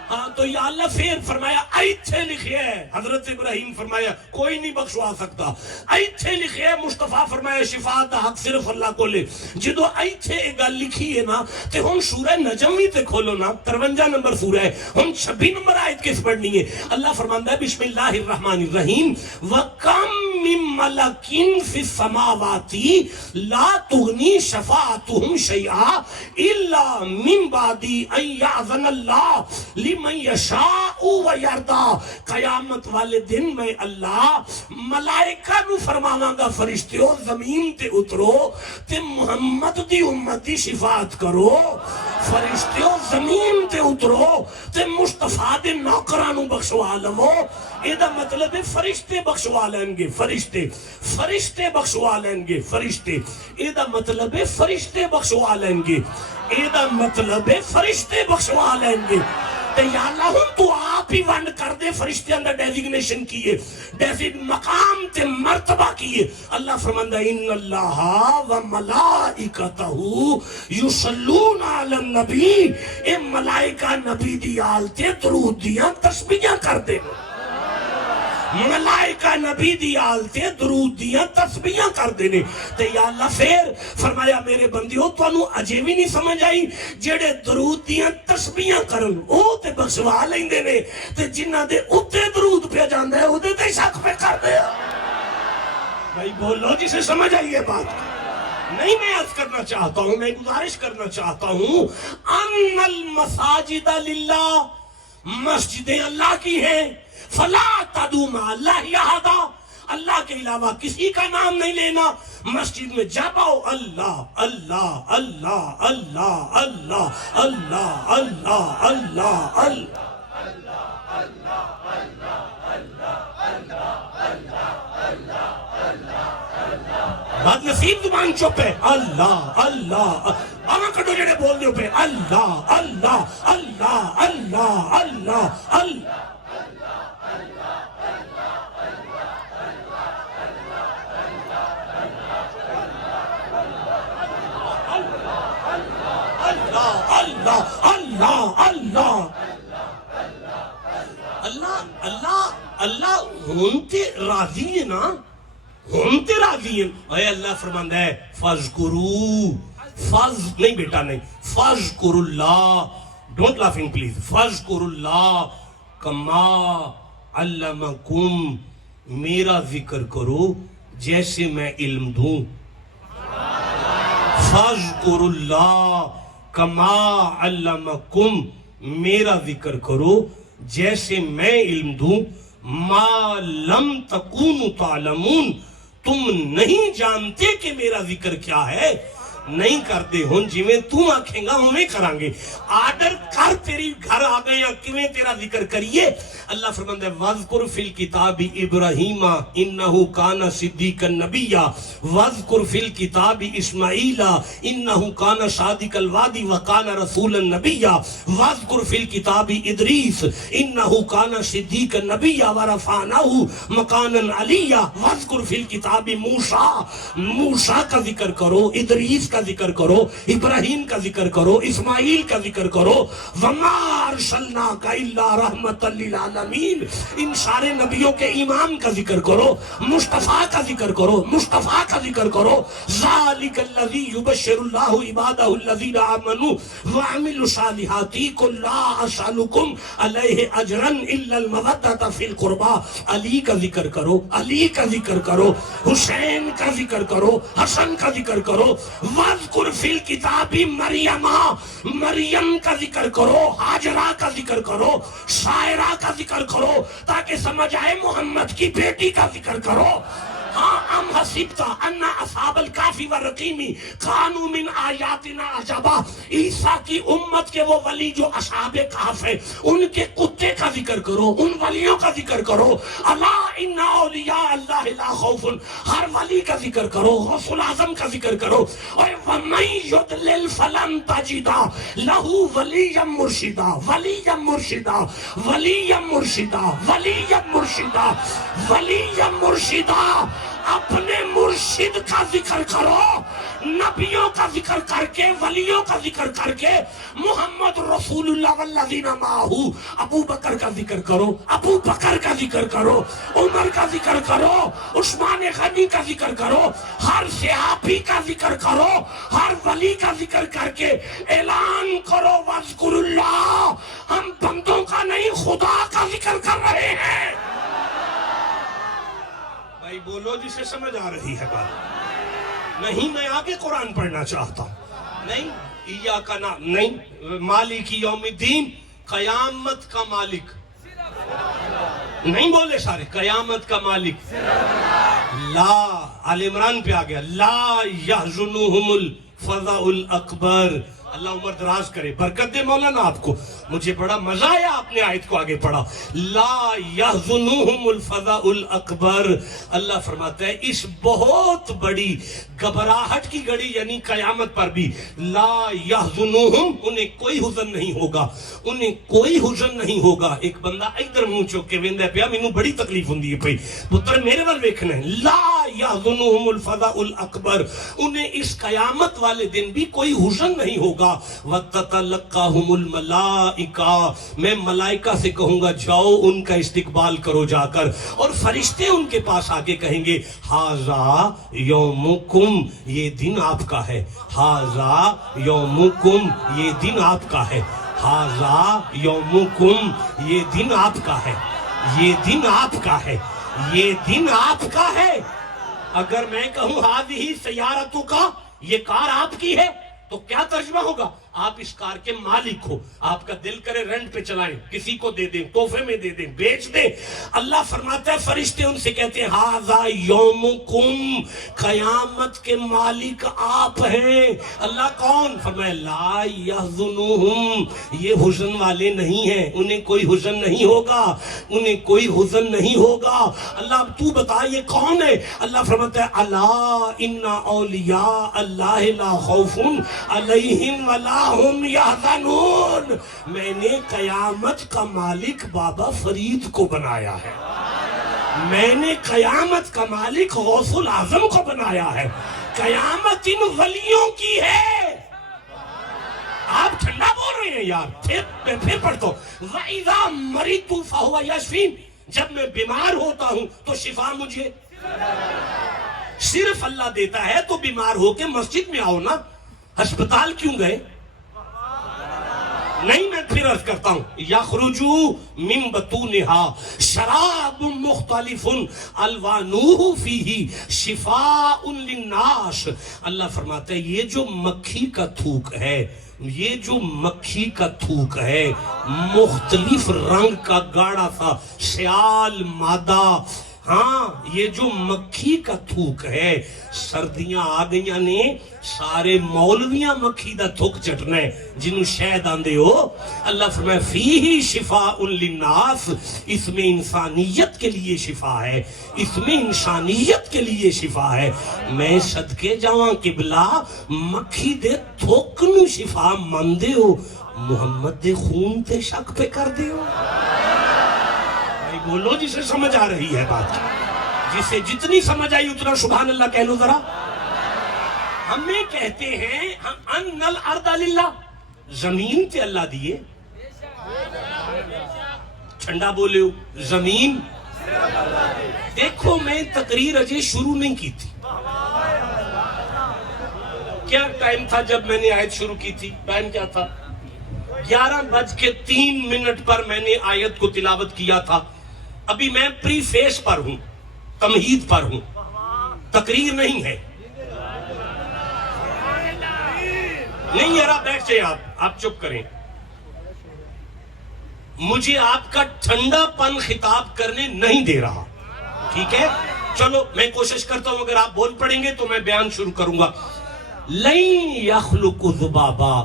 ہاں تو یا اللہ پھر فرمایا ایتھے لکھے ہے، حضرت ابراہیم فرمایا کوئی نہیں بخشوا سکتا، ایتھے لکھے ہے، مصطفیٰ فرمایا شفاعت دا حق صرف اللہ کو لے۔ جدو ایتھے ایک گل لکھی ہے نا تے ہم سورہ نجم بھی تے کھولو نا، 53 نمبر سورہ ہے، ہم 26 نمبر آیت کس پڑھنی ہے؟ اللہ فرماندہ ہے بسم اللہ الرحمن الرحیم وَقَمْ مِن مَلَكٍ فِي السَّمَاوَاتِ لَا تُغْنِي شَفَاعَتُهُمْ شَيْئًا إِلَّا مِن بَعْدِ أَن يَأْذَنَ اللَّهُ لِمَن يَشَاءُ وَيَرْضَىٰ۔ قیامت والے دن میں اللہ ملائکہ نو فرماواں گا فرشتیوں زمین تے اترو تے محمد دی امت دی شفاعت کرو، فرشتیوں زمین تے اترو تے مصطفیٰ دے نوکرانو بخشوا لو۔ یہ دا مطلب ہے فرشتے بخشوا لیں گے، فرشتے بخشوا لیں گے، فرشتے۔ یہ دا مطلب ہے فرشتے بخشوا لیں گے، یہ دا مطلب ہے فرشتے بخشوا لیں گے۔ تے یا اللہ ہم تو آپ ہی ونڈ کر دے فرشتے اندر ڈیزگنیشن کیے، مقام تے مرتبہ کیے۔ اللہ فرماندہ ان اللہ و ملائکتہ یصلون علی النبی، اے ملائکہ نبی دی آل تے درود دیاں تسبیحاں کر دے، ملائکہ نبی دی آل تے درود دیاں تسبیحاں کر دینے۔ تے یا اللہ پھر فرمایا میرے بندیوں تو انہوں اجے بھی نہیں سمجھ آئی جیڑے درود دیاں تسبیحاں کرن او تے بخشوا لیں دینے، تے جنہ دے اتے درود پہ جاندہ ہے ادھے تے شک پہ کر دیا۔ بھائی بولو جسے سمجھ آئیے بات کی نہیں، میں عرض کرنا چاہتا ہوں، میں گزارش کرنا چاہتا ہوں ان المساجد للہ، مسجدیں اللہ کی ہیں، فلا تدعوا مع اللہ احدا، اللہ کے علاوہ کسی کا نام نہیں لینا۔ مسجد میں جب آؤ اللہ اللہ اللہ اللہ اللہ اللہ اللہ اللہ اللہ بات نصیب زبان چپ ہے، اللہ اللہ آنا کٹو جڑے بول دیو پہ اللہ اللہ اللہ اللہ اللہ اللہ۔ اللہ ہونتے راضی ہے نا، ہونتے راضی ہیں۔ اے اللہ فرماندہ ہے فَاذْكُرُوا، فَاذْ نہیں بیٹا نہیں، فَاذْكُرُوا اللَّهِ، ڈونٹ لافنگ پلیز، فَاذْكُرُوا اللَّهِ كَمَا عَلَّمَكُمْ، میرا ذکر کرو جیسے میں علم دوں۔ فَاذْكُرُوا اللَّهِ كَمَا عَلَّمَكُمْ، میرا ذکر کرو جیسے میں علم دوں۔ ما لم تکونوا تعلمون، تم نہیں جانتے کہ میرا ذکر کیا ہے، نہیں کرتے ہوں جی میں تم آکھیں گا ہمیں کریں گے، آرڈر کر تیری گھر آ گئے یا کیویں تیرا ذکر کریے۔ اللہ فرماتا ہے وَاذْكُرْ فِي الْكِتَابِ إِبْرَاهِيمَ إِنَّهُ كَانَ صِدِّيقًا نَبِيًّا وَاذْكُرْ فِي الْكِتَابِ إِسْمَاعِيلَ إِنَّهُ كَانَ صَادِقَ الْوَعْدِ وَكَانَ رَسُولًا نَبِيًّا وَاذْكُرْ فِي الْكِتَابِ إِدْرِيسَ إِنَّهُ كَانَ صِدِّيقًا نَبِيًّا وَرَفَعْنَاهُ مَكَانًا عَلِيًّا وَاذْكُرْ فِي الْكِتَابِ موسیٰ، موسیٰ کا ذکر کرو، ادریس کا ذکر کرو، ابراہیم کا ذکر کرو، اسماعیل کا ذکر کرو، وَمَا أَرْسَلْنَاكَ إِلَّا رَحْمَةً لِّلْعَالَمِينَ، ان سارے نبیوں کے امام کا ذکر کرو، مصطفیٰ کا ذکر کرو، مصطفیٰ کا ذکر کرو۔ ذَلِكَ الَّذِي يُبَشِّرُ اللَّهُ عِبَادَهُ الَّذِينَ آمَنُوا وَعَمِلُوا الصَّالِحَاتِ قُل لَّا أَسْأَلُكُمْ عَلَيْهِ أَجْرًا إِلَّا الْمَوَدَّةَ فِي الْقُرْبَىٰ، علی کا ذکر کرو، علی کا ذکر کرو، حسین کا ذکر کرو، حسن کا ذکر کرو۔ وَاذْكُرْ فِي الْكِتَابِ مَرْيَمَ، مریم کا ذکر کرو، ہاجرہ کا ذکر کرو، شاعرہ کا ذکر کرو، تاکہ سمجھ آئے محمد کی بیٹی کا ذکر کرو۔ ہاں ام حسبت ان اصحاب الکافی والرقیم کانوا من آیاتنا عجبا، عیسیٰ کی امت کے وہ ولی جو اصحاب کہف ہیں ان کے کتے کا ذکر کرو، ان ولیوں کا ذکر کرو۔ الا ان اولیاء اللہ لا خوف، ہر ولی کا ذکر کرو، غوث الاعظم کا ذکر کرو۔ اور ومن یضلل فلن تجد له ولیا مرشدا، ولیا مرشدا، ولیا مرشدا، ولیا مرشدا، ولیا مرشدا۔ اپنے مرشد کا ذکر کرو، نبیوں کا ذکر کر کے، ولیوں کا ذکر کر کے، محمد رسول اللہ والذین معہ، ابو بکر کا ذکر کرو، ابو بکر کا ذکر کرو، عمر کا ذکر کرو، عثمان غنی کا ذکر کرو، ہر صحابی کا ذکر کرو، ہر ولی کا ذکر کر کے اعلان کرو وَاذْكُرُوا اللَّهَ، ہم بندوں کا نہیں خدا کا ذکر کر رہے ہیں۔ بھائی بولو جسے سمجھ آ رہی ہے بات۔ نہیں میں آگے قرآن پڑھنا چاہتا ہوں، نہیں ایاکا نہیں، مالک یوم الدین، قیامت کا مالک نہیں بولے سارے، قیامت کا مالک لا، آل عمران پہ آ گیا، لا یحزنہم الفزع الاکبر۔ اللہ عمر دراز کرے، برکت دے مولانا آپ کو، مجھے بڑا مزہ آیا آپ نے آیت کو آگے پڑھا، لا یحزنہم الفزع الاکبر۔ اللہ فرماتا ہے اس بہت بڑی گھبراہٹ کی گھڑی یعنی قیامت پر بھی لا یحزنہم، انہیں کوئی حزن نہیں ہوگا، انہیں کوئی حزن نہیں ہوگا۔ ایک بندہ ادھر منہ چوک کے ویندا پیا، مینوں بڑی تکلیف ہوندی ہے پئی، پتر میرے ول ویکھنا ہے، لا یحزنہم الفزع الاکبر، انہیں اس قیامت والے دن بھی کوئی حزن نہیں ہوگا۔ وَتَتَلَقَّاهُمُ الْمَلَائِكَةُ، میں ملائکہ سے کہوں گا جاؤ ان کا استقبال کرو جا کر، اور فرشتے ان کے پاس آگے کہیں گے ہَذَا یومکم، یہ دن آپ کا ہے، ہَذَا یومکم، یہ دن آپ کا ہے، ہَذَا یومکم، یہ دن آپ کا ہے، یہ دن آپ کا ہے، یہ دن آپ کا ہے۔ اگر میں کہوں ہذہ سیارتک، یہ کار آپ کی ہے، تو کیا ترجمہ ہوگا؟ آپ اس کار کے مالک ہو، آپ کا دل کرے رینٹ پہ چلائیں، کسی کو دے دیں، تحفے میں دے دیں، بیچ دیں۔ اللہ فرماتا ہے فرشتے ان سے کہتے ہیں ہذا یومکم، قیامت کے مالک آپ ہیں۔ اللہ کون؟ فرمایا لا یحزنہم، یہ حزن والے نہیں ہیں، انہیں کوئی حزن نہیں ہوگا، انہیں کوئی حزن نہیں ہوگا۔ اللہ اب تو بتا یہ کون ہے؟ اللہ فرماتا ہے الا ان اولیاء اللہ لا خوف علیہم ولا ہم یحزنون، میں نے قیامت کا مالک بابا فرید کو بنایا ہے، میں نے قیامت کا مالک غوث الاعظم کو بنایا ہے، قیامت ان ولیوں کی ہے۔ آپ ٹھنڈا بول رہے ہیں یار، پھر پڑھتا ہوں وَإِذَا مَرِضْتُ فَهُوَ يَشْفِينِ، جب میں بیمار ہوتا ہوں تو شفا مجھے صرف اللہ دیتا ہے، تو بیمار ہو کے مسجد میں آؤ نا، ہسپتال کیوں گئے؟ نہیں میں پھر عرض کرتا ہوں یخرجو من بطونها شراب مختلف الوانوہ فیہ شفاء للناس۔ اللہ فرماتا ہے یہ جو مکھی کا تھوک ہے، یہ جو مکھی کا تھوک ہے، مختلف رنگ کا گاڑا سا سیال مادہ، ہاں یہ جو مکھی کا تھوک ہے، سردیاں آ گئیاں نے، سارے مولویاں مکھی دا تھوک چٹنا ہے جنہوں شہد آندے ہو۔ اللہ فرمائے فیہ شفاء للناس، اس میں انسانیت کے لیے شفا ہے، اس میں انسانیت کے لیے شفا ہے۔ میں صدقے جاواں قبلہ مکھی دے تھوک نو شفا مندے ہو، محمد دے خون تے شک پہ کر دے ہو۔ بولو جسے سمجھ آ رہی ہے بات، جسے جتنی سمجھ آئی اتنا سبحان اللہ کہہ لو ذرا۔ ہمیں کہتے ہیں ان الارض للہ، زمین تے اللہ دیے. ٹھنڈا بولے ہو، زمین. دیکھو میں تقریر اجے شروع نہیں کی تھی. کیا ٹائم تھا جب میں نے آیت شروع کی تھی؟ ٹائم کیا تھا؟ 11:03 پر میں نے آیت کو تلاوت کیا تھا. ابھی میں پری فیس پر ہوں، تمہید پر ہوں، تقریر نہیں ہے. نہیں یار بیٹھ جائیں، آپ چپ کریں. مجھے آپ کا ٹھنڈا پن خطاب کرنے نہیں دے رہا، ٹھیک ہے؟ چلو میں کوشش کرتا ہوں، اگر آپ بول پڑیں گے تو میں بیان شروع کروں گا. لَن يَخْلُقُ ذُبَابًا،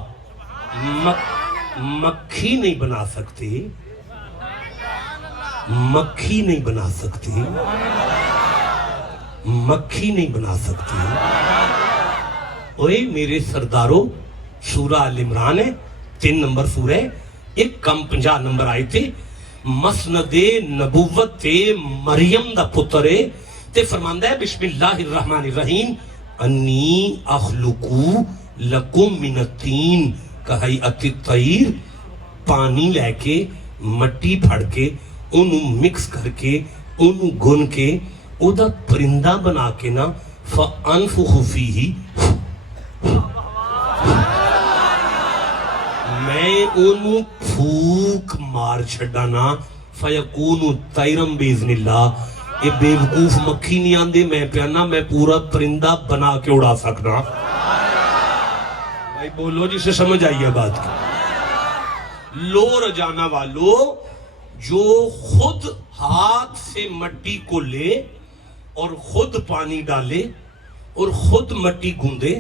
مکھی نہیں بنا سکتے، مکھی نہیں بنا سکتے، مکھی نہیں بنا سکتے. اوے میرے سرداروں، سورہ آل عمران ہے، 3 نمبر سورہ ہے، 1:50 نمبر آئے تھے. مسند نبوت مریم دا پتر ہے تے فرماندہ ہے بسم اللہ الرحمن الرحیم انی اخلقو لکم من الطین کہیئت الطیر. پانی لے کے مٹی پھڑ کے انہوں مکس کر کے انہوں گن کے او دا پرندہ بنا کے نا فَأَنفُخُ فِيهِ، میں انہوں پھوک مار چھڑانا فَيَكُونُ طَيْرًا بِإِذْنِ اللَّهِ. یہ بے وقوف مکھی نہیں آندے، میں پیانا میں پورا پرندہ بنا کے اڑا سکنا. بھائی بولو جسے سمجھ آئیے بات کی. لو رجانا والو، جو خود ہاتھ سے مٹی کو لے اور خود پانی ڈالے اور خود مٹی گوندے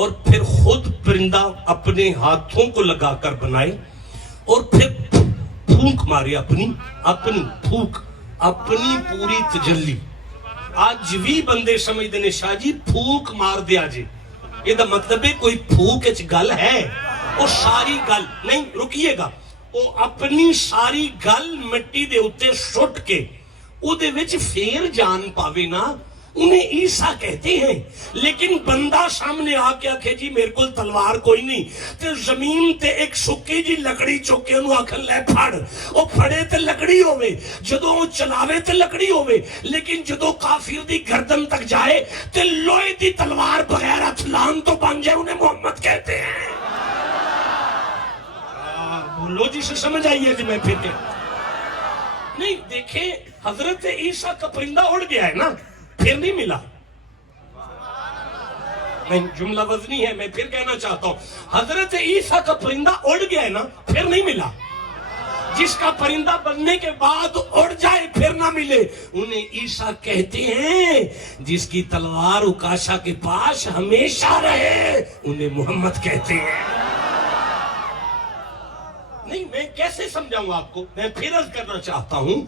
اور پھر خود پرندہ اپنے ہاتھوں کو لگا کر بنائے اور پھر پھونک مارے، اپنی پھونک، اپنی پوری تجلی. آج بھی بندے سمجھ دینے شاہ جی پھونک مار دیا جے، یہ دا مطلب ہے کوئی پھونک اچ گل ہے. وہ ساری گل نہیں، رکیے گا، وہ اپنی ساری گل مٹی دے اتے سٹ کے او دے وچ پھر جان پاوے نا، انہیں عیسیٰ کہتے ہیں. لیکن بندہ سامنے آ کے آکھے جی میرے کو تلوار کوئی نہیں، تے زمین تے ایک سکی جی لکڑی چوکے انہوں آکھن لے پھڑ، او پھڑے تے لکڑی ہوئے، جدو وہ چلاوے تے لکڑی ہوئے، لیکن جدو کافر دی گردن تک جائے تے لوہے دی تلوار بغیر اتلان تو بن جائے، انہیں محمد کہتے ہیں. بولو جی سے سمجھ آئیے جی میں پھر نہیں. دیکھیں حضرت عیسیٰ کا پرندہ اڑ گیا ہے نا، پھر نہیں ملا. نہیں جملہ وزنی ہے، میں پھر کہنا چاہتا ہوں، حضرت عیسیٰ کا پرندہ اڑ گیا ہے نا، پھر نہیں ملا. جس کا پرندہ بننے کے بعد اڑ جائے پھر نہ ملے، انہیں عیسیٰ کہتے ہیں. جس کی تلوار اکاشا کے پاس ہمیشہ رہے، انہیں محمد کہتے ہیں. نہیں میں کیسے سمجھاؤں آپ کو، میں پھر عرض کرنا چاہتا ہوں،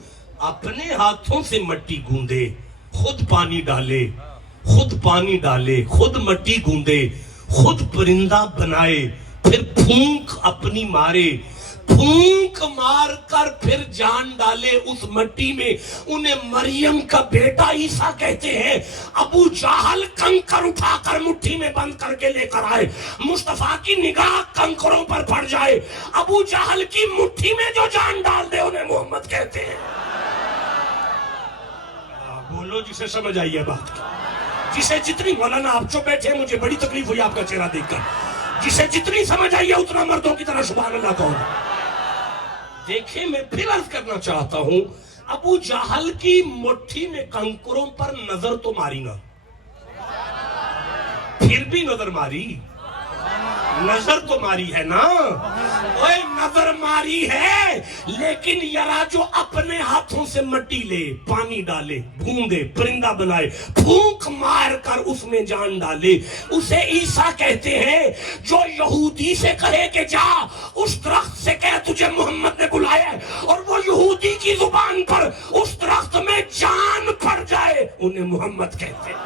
اپنے ہاتھوں سے مٹی گوندے، خود پانی ڈالے، خود مٹی گوندے، خود پرندہ بنائے، پھر پھونک اپنی مارے، پھونک مار کر پھر جان ڈالے اس مٹی میں، انہیں مریم کا بیٹا عیسیٰ کہتے ہیں. ابو جہل کنکر اٹھا کر مٹھی میں بند کر کے لے کر آئے، مصطفیٰ کی نگاہ کنکروں پر پڑ جائے، ابو جہل کی مٹھی میں جو جان ڈال دے انہیں محمد کہتے ہیں. بولو جسے سمجھ آئیے بات کی. جسے جتنی، مولانا آپ جو بیٹھے ہیں مجھے بڑی تکلیف ہوئی آپ کا چہرہ دیکھ کر، جسے جتنی سمجھ آئیے اتنا مردوں کی طرح سبحان اللہ کہو. دیکھیں میں پھر عرض کرنا چاہتا ہوں، ابو جہل کی مٹھی میں کنکروں پر نظر تو ماری نا، پھر بھی نظر ماری، نظر تو ماری ہے نا، اوے نظر ماری ہے. لیکن یرا جو اپنے ہاتھوں سے مٹی لے، پانی ڈالے، بھوندے، پرندہ بنائے، پھونک مار کر اس میں جان ڈالے، اسے عیسیٰ کہتے ہیں. جو یہودی سے کہے کہ جا اس درخت سے کہہ تجھے محمد نے بلایا ہے، اور وہ یہودی کی زبان پر اس درخت میں جان پڑ جائے، انہیں محمد کہتے ہیں.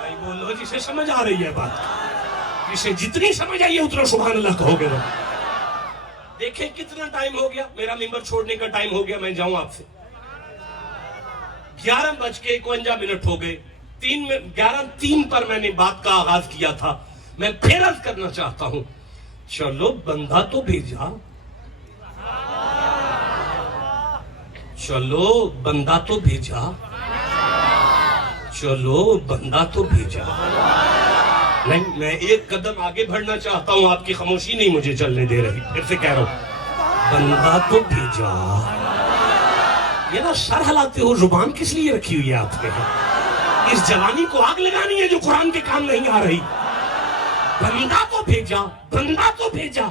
بھائی بولو جسے سمجھ آ رہی ہے بات، جسے جتنی سمجھ آئیے اتنا سبحان اللہ کہو گے. دیکھیں کتنا ٹائم ہو گیا، میرا ممبر چھوڑنے کا ٹائم ہو گیا، میں جاؤں آپ سے. 11:51 ہو گئے، 11:03 پر میں نے بات کا آغاز کیا تھا. میں پھر عرض کرنا چاہتا ہوں, چلو بندہ تو بھیجا, چلو بندہ تو بھیجا, چلو بندہ تو بھیجا. نہیں, میں ایک قدم آگے بڑھنا چاہتا ہوں, آپ کی خاموشی نہیں مجھے چلنے دے رہی. پھر سے کہہ رہا ہوں, بندہ تو بھیجا. یہ نا سر ہلاتے ہو, زبان کس لیے رکھی ہوئی ہے آپ نے؟ اس جوانی کو آگ لگانی ہے جو قرآن کے کام نہیں آ رہی. بندہ تو بھیجا, بندہ تو بھیجا.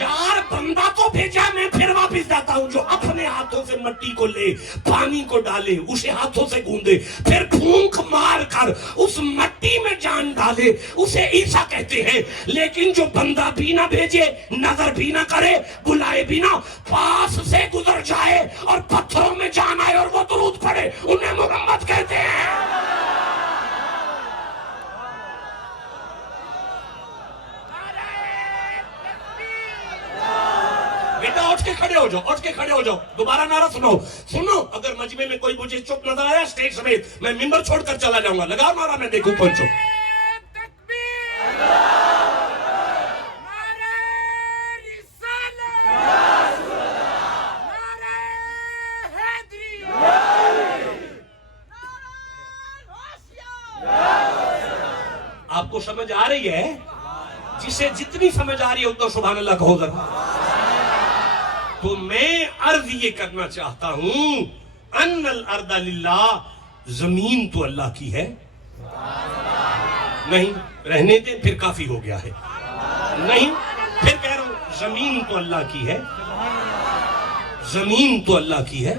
یار بندہ تو بھیجا. میں پھر واپس جاتا ہوں, جو اپنے ہاتھوں سے مٹی کو لے, پانی کو ڈالے, اسے ہاتھوں سے گوندے, پھر پھونک مار کر اس مٹی میں جان ڈالے, اسے عیسیٰ کہتے ہیں. لیکن جو بندہ بھی نہ بھیجے, نظر بھی نہ کرے, بلائے بھی نہ, پاس سے گزر جائے اور پتھروں میں جان آئے اور وہ درود پڑے, انہیں محمد کہتے ہیں. بیٹا اٹھ کے کھڑے ہو جاؤ, اٹھ کے کھڑے ہو جاؤ, دوبارہ نعرہ سنو. سنو, اگر مجمع میں کوئی مجھے چپ نظر آیا اسٹیج سمیت, میں ممبر چھوڑ کر چلا جاؤں گا. لگاؤ نعرہ, میں دیکھوں کون چپ. آپ کو سمجھ آ رہی ہے؟ جسے جتنی سمجھ آ رہی ہے اتنا سبحان اللہ کہو ذرا. تو میں عرض یہ کرنا چاہتا ہوں, ان الارض للہ, زمین تو اللہ کی ہے. نہیں, رہنے دے, پھر کافی ہو گیا ہے. نہیں, پھر کہہ رہا ہوں, زمین تو اللہ کی ہے, زمین تو اللہ کی ہے.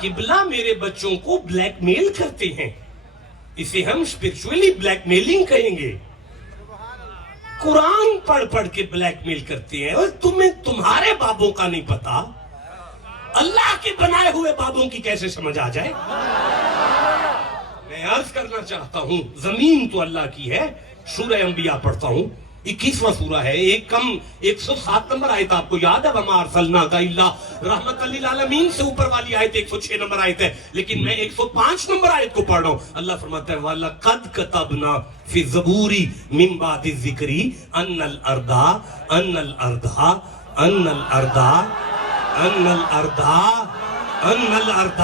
قبلہ میرے بچوں کو بلیک میل کرتے ہیں, اسے ہم اسپرچولی بلیک میلنگ کہیں گے. قرآن پڑھ پڑھ کے بلیک میل کرتے ہیں, اور تمہیں تمہارے بابوں کا نہیں پتا, اللہ کے بنائے ہوئے بابوں کی کیسے سمجھ آ جائے. میں عرض کرنا چاہتا ہوں, زمین تو اللہ کی ہے. سورہ انبیاء پڑھتا ہوں, 21واں سورہ ہے, ایک کم 107 نمبر آیت. آپ کو یاد ہے, وَمَا أَرْسَلْنَاكَ إِلَّا رَحْمَةً لِلْعَالَمِينَ سے اوپر والی آیت 106 نمبر آیت ہے, لیکن میں 105 نمبر آیت کو پڑھ رہا ہوں. اللہ فرماتا ہے, وَلَقَدْ كَتَبْنَا فِي الزَّبُورِ مِن بَعْدِ الذِّكْرِ أَنَّ الْأَرْضَ أَنَّ الْأَرْضَ أَنَّ الْأَرْضَ أَنَّ الْأَرْضَ أَنَّ الْأَرْضَ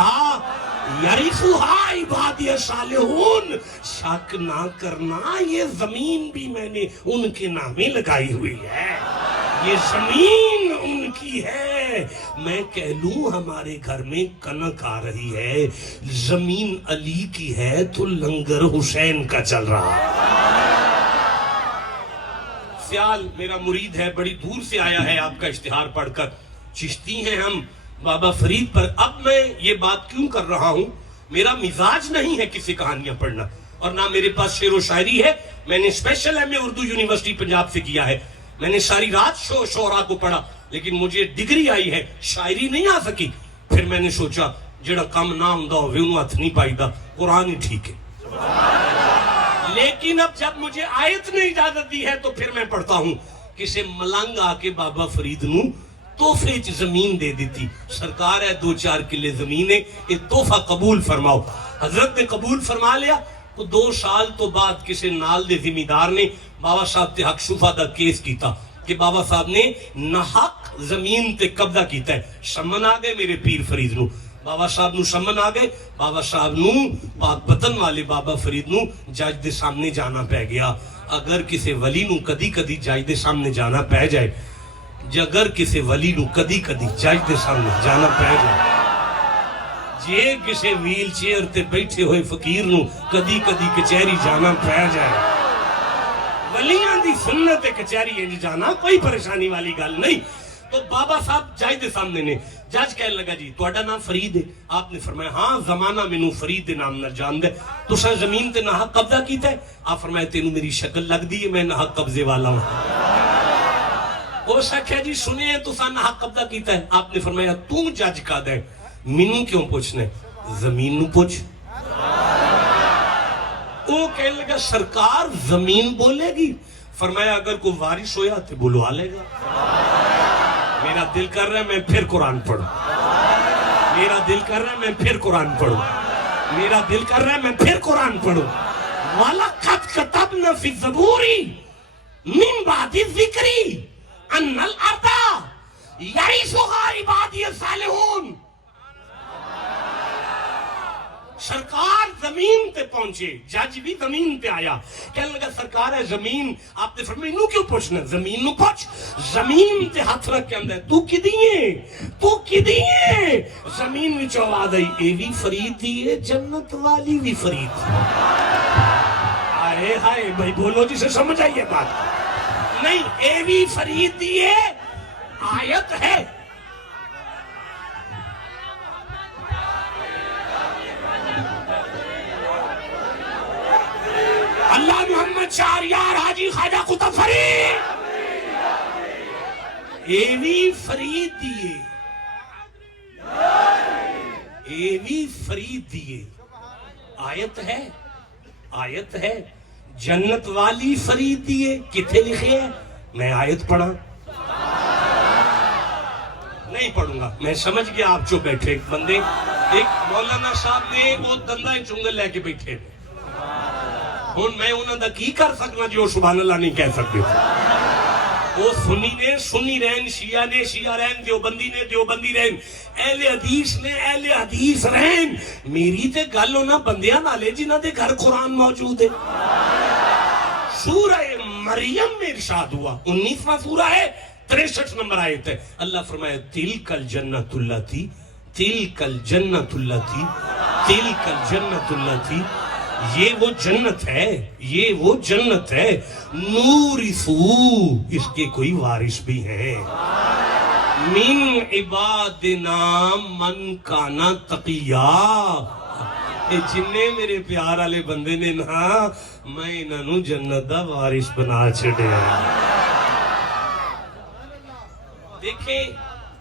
یرثها عبادی الصالحون. شک نہ کرنا, یہ زمین بھی میں نے ان کے نامے لگائی ہوئی ہے, یہ زمین ان کی ہے. میں کہہ لوں ہمارے گھر میں کنک آ رہی ہے, زمین علی کی ہے تو لنگر حسین کا چل رہا. سیال میرا مرید ہے, بڑی دور سے آیا ہے آپ کا اشتہار پڑھ کر. چشتی ہیں ہم بابا فرید پر. اب میں یہ بات کیوں کر رہا ہوں, میرا مزاج نہیں ہے کسی کہانیاں پڑھنا, اور نہ میرے پاس شعر و شاعری ہے. میں نے اسپیشل ایم اے اردو یونیورسٹی پنجاب سے کیا ہے. میں نے ساری رات شعراء کو پڑھا, لیکن مجھے ڈگری آئی ہے, شاعری نہیں آ سکی. پھر میں نے سوچا جڑا کام نہ ہوندا ہوے اونوں ہاتھ نہیں پائیدا, قرآن ہی ٹھیک ہے. لیکن اب جب مجھے آیت نے اجازت دی ہے تو پھر میں پڑھتا ہوں. کسے ملنگ آ کے بابا فرید نو تحفے چ زمین دے دیتی, سرکار ہے 2-4 کلے زمین ہے, یہ تحفہ قبول فرماؤ. حضرت نے قبول فرما لیا. تو 2 سال تو بعد کسی نال دے ذمہ نے بابا صاحب تے حق شفا دا کیس کیتا کہ بابا صاحب نے ناحق زمین تے قبضہ کیتا ہے. سمن آ گئے میرے پیر فرید نو, بابا صاحب نو سمن آ گئے. بابا صاحب نو پاک پتن والے بابا فرید نو جج دے سامنے جانا پہ گیا. اگر کسی ولی نو کدی کدی جج دے سامنے جانا پہ جائے, اگر کسی ولی نو کدی کدی جج دے سامنے جانا پہ جائے, جے کسی ویل چیئر تے بیٹھے ہوئے فقیر نو کدی کدی کچہری جانا پہ جائے, ولیاں دی سنت کچہری انج جانا کوئی پریشانی والی گل نہیں. تو بابا صاحب جج دے سامنے نے, جج کہنے لگا جی تہاڈا نام فرید ہے؟ آپ نے فرمایا ہاں, زمانہ مینوں فرید دے نام نال جاندا ہے. تساں زمین تے ناحق قبضہ کیتا ہے؟ آپ فرمایا تینوں میری شکل لگدی ہے, میں ناحق قبضے والا ہوں. وہ سکھیا جی سنے تو سا ناحق قبضہ کیتا ہے. آپ نے فرمایا تو جج کا دے, مینوں کیوں پوچھنے, زمین نو پوچھ. وہ کہنے لگا سرکار زمین بولے گی؟ فرمایا اگر کوئی وارث ہویا تو بلوا لے گا. میرا دل کر رہا ہے میں پھر قرآن پڑھوں, میرا دل کر رہا ہے میں پھر قرآن پڑھوں. میرا دل کر رہا ہے میں پھر قرآن پڑھوں. وَلَقَدْ كَتَبْنَا فِي الزَّبُورِ مِن بَعْدِ الذِّكْرِ أَنَّ الْأَرْضَ يَرِثُهَا عِبَادِيَ الصَّالِحُونَ. سرکار زمین پہ پہنچے, جج بھی زمین پہ آیا, کہنے لگا سرکار ہے زمین, آپ نے فرمایا نو کیوں پوچھنا, زمین نو پوچھ. زمین تے ہاتھ رکھ کے اندر تو کدیے زمین وچ آواز آئی, اے بھی فرید دیے جنت والی بھی فرید. آئے ہائے بھائی بولو جسے سمجھ آئیے بات نہیں, اے بھی فرید دیے آیت ہے. اللہ محمد شہریار حاجی خواجہ قطب فرید ایوی فرید دیے, ایوی فرید دیے. آیت ہے جنت والی فرید دیے. کتنے لکھے ہے؟ میں آیت پڑھا نہیں پڑھوں گا, میں سمجھ گیا آپ جو بیٹھے ایک بندے, ایک مولانا صاحب نے وہ دندہ چنگل لے کے بیٹھے, ہوں میں انہوں دا کی کر سکنا جو سبحان اللہ نہیں کہہ سکتے. وہ سنی نے سنی رہن, شیعہ نے شیعہ رہن, دیوبندی نے دیوبندی رہن, اہل حدیث نے اہل حدیث رہن. میری تے گل ہونا بندیاں نالے جنہ دے گھر قرآن موجود ہے. سورہ مریم میں ارشاد ہوا, 19واں سورہ ہے, 63 نمبر آیت ہے. اللہ فرمایا تلک الجنت اللتی, تلک الجنت اللتی, تلک الجنت اللتی, یہ وہ جنت ہے, یہ وہ جنت ہے, نورثو, اس کے کوئی وارث بھی ہیں, من عبادنا من کانا تقیا. جننے میرے پیار والے بندے نے نا, میں انہوں جنت دا وارث بنا چھڑیا. دیکھیں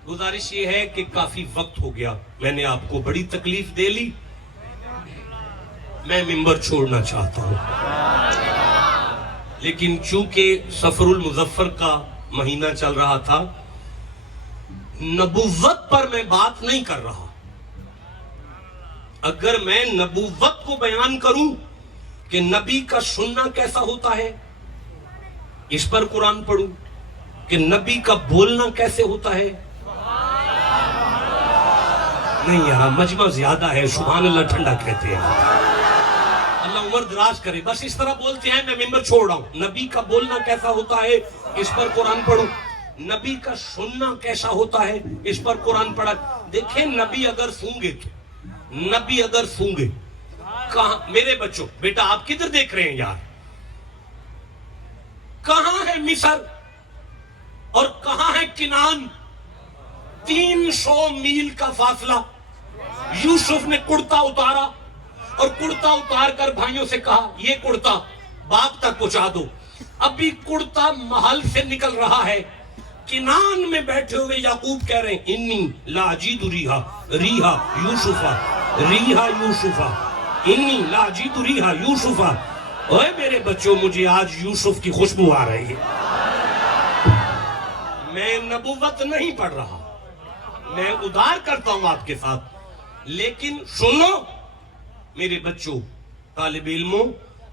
گزارش یہ ہے کہ کافی وقت ہو گیا, میں نے آپ کو بڑی تکلیف دے لی, میں ممبر چھوڑنا چاہتا ہوں, لیکن چونکہ سفر المظفر کا مہینہ چل رہا تھا, نبوت پر میں بات نہیں کر رہا. اگر میں نبوت کو بیان کروں کہ نبی کا سننا کیسا ہوتا ہے, اس پر قرآن پڑھوں کہ نبی کا بولنا کیسے ہوتا ہے, نہیں یار مجمع زیادہ ہے, سبحان اللہ ٹھنڈا کہتے ہیں, اللہ عمر دراز کرے. بس اس طرح بولتے ہیں, میں ممبر چھوڑ رہا ہوں. نبی کا بولنا کیسا ہوتا ہے, اس پر قرآن پڑھو. نبی کا سننا کیسا ہوتا ہے, اس پر قرآن پڑھا. دیکھیں نبی اگر سونگے تو, نبی اگر سونگے کہاں, میرے بچوں بیٹا آپ کدھر دیکھ رہے ہیں یار, کہاں ہے مصر اور کہاں ہے کنان, 300 میل کا فاصلہ. یوسف نے کرتا اتارا اور کرتا اتار کر بھائیوں سے کہا یہ کرتا باپ تک پہنچا دو. ابھی کرتا محل سے نکل رہا ہے, کنان میں بیٹھے ہوئے یعقوب کہہ رہے ہیں انی لا اجید ریحا ریحا یوسفا, ریحا یوسفا, انی لا اجید ریحا یوسفا. اوے میرے بچوں مجھے آج یوسف کی خوشبو آ رہی ہے. میں نبوت نہیں پڑھ رہا, میں ادار کرتا ہوں آپ کے ساتھ, لیکن سنو میرے بچوں, طالب علموں,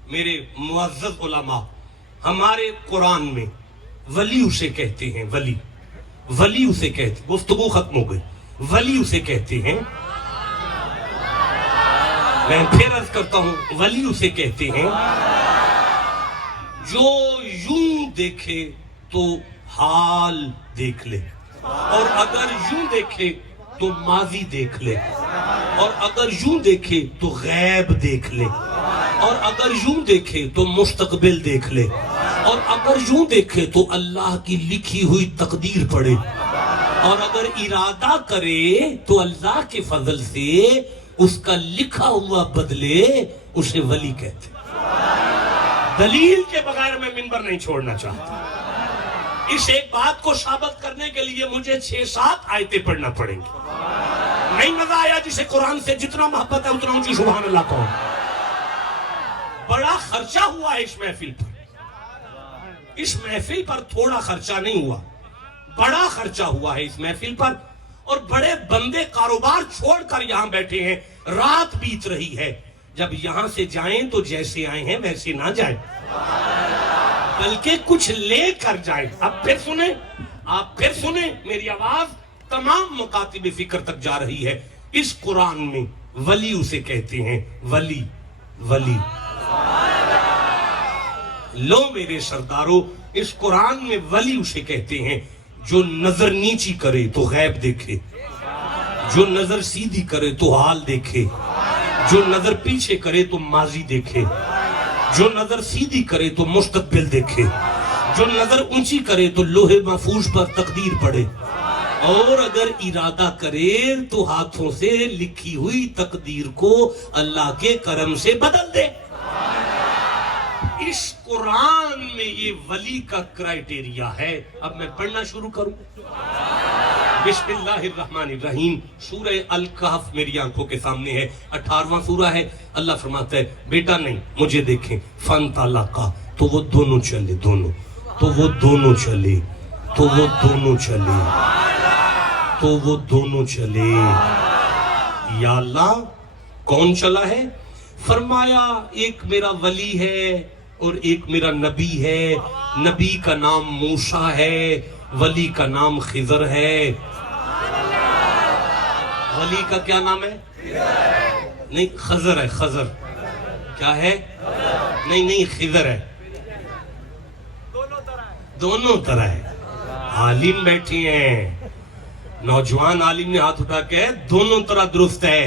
میرے معزز علماء, ہمارے قرآن میں ولی اسے کہتے ہیں, ولی, ولی اسے کہتے, گفتگو ختم ہو گئی, ولی اسے کہتے ہیں, میں پھر عرض کرتا ہوں, ولی اسے کہتے ہیں جو یوں دیکھے تو حال دیکھ لے, اور اگر یوں دیکھے تو ماضی دیکھ لے, اور اگر یوں دیکھے تو غیب دیکھ لے, اور اگر یوں دیکھے تو مستقبل دیکھ لے, اور اگر یوں دیکھے تو اللہ کی لکھی ہوئی تقدیر پڑھے, اور اگر ارادہ کرے تو اللہ کے فضل سے اس کا لکھا ہوا بدلے, اسے ولی کہتے. دلیل کے بغیر میں منبر نہیں چھوڑنا چاہتا. اس ایک بات کو ثابت کرنے کے لیے مجھے 6-7 آیتیں پڑھنا پڑیں گی. نہیں مزہ آیا جسے قرآن سے جتنا محبت ہے اتنا اونچی سبحان اللہ کہو. بڑا خرچہ ہوا ہے اس محفل پر, اس محفل پر تھوڑا خرچہ نہیں ہوا, بڑا خرچہ ہوا ہے اس محفل پر. اور بڑے بندے کاروبار چھوڑ کر یہاں بیٹھے ہیں، رات بیت رہی ہے، جب یہاں سے جائیں تو جیسے آئے ہیں ویسے نہ جائیں، بلکہ کچھ لے کر جائیں۔ اب پھر سنیں، آپ پھر سنیں، میری آواز تمام مکاتب فکر تک جا رہی ہے۔ اس قرآن میں ولی اسے کہتے ہیں، ولی ولی لو میرے سردارو، اس قرآن میں ولی اسے کہتے ہیں جو نظر نیچی کرے تو غیب دیکھے، جو نظر سیدھی کرے تو حال دیکھے، جو نظر پیچھے کرے تو ماضی دیکھے، جو نظر سیدھی کرے تو مستقبل دیکھے، جو نظر اونچی کرے تو لوح محفوظ پر تقدیر پڑھے، اور اگر ارادہ کرے تو ہاتھوں سے لکھی ہوئی تقدیر کو اللہ کے کرم سے بدل دے۔ اس قرآن میں یہ ولی کا کرائیٹیریا ہے۔ اب میں پڑھنا شروع کروں۔ بسم اللہ الرحمن الرحیم۔ سورہ الکہف میری آنکھوں کے سامنے ہے، 18واں سورہ ہے۔ اللہ فرماتا ہے بیٹا نہیں مجھے دیکھیں، فانطلقا، تو وہ دونوں چلے، دونوں تو وہ دونوں چلے، تو وہ دونوں چلے، تو وہ دونوں چلے۔ یا اللہ کون چلا ہے؟ فرمایا ایک میرا ولی ہے اور ایک میرا نبی ہے۔ نبی کا نام موسیٰ ہے، ولی کا نام خضر ہے۔ ولی کا کیا نام ہے؟ نہیں خضر ہے، خضر کیا ہے؟ نہیں خضر ہے، دونوں طرح ہے۔ عالم بیٹھے ہیں، نوجوان عالم نے ہاتھ اٹھا کے دونوں طرح درست ہے۔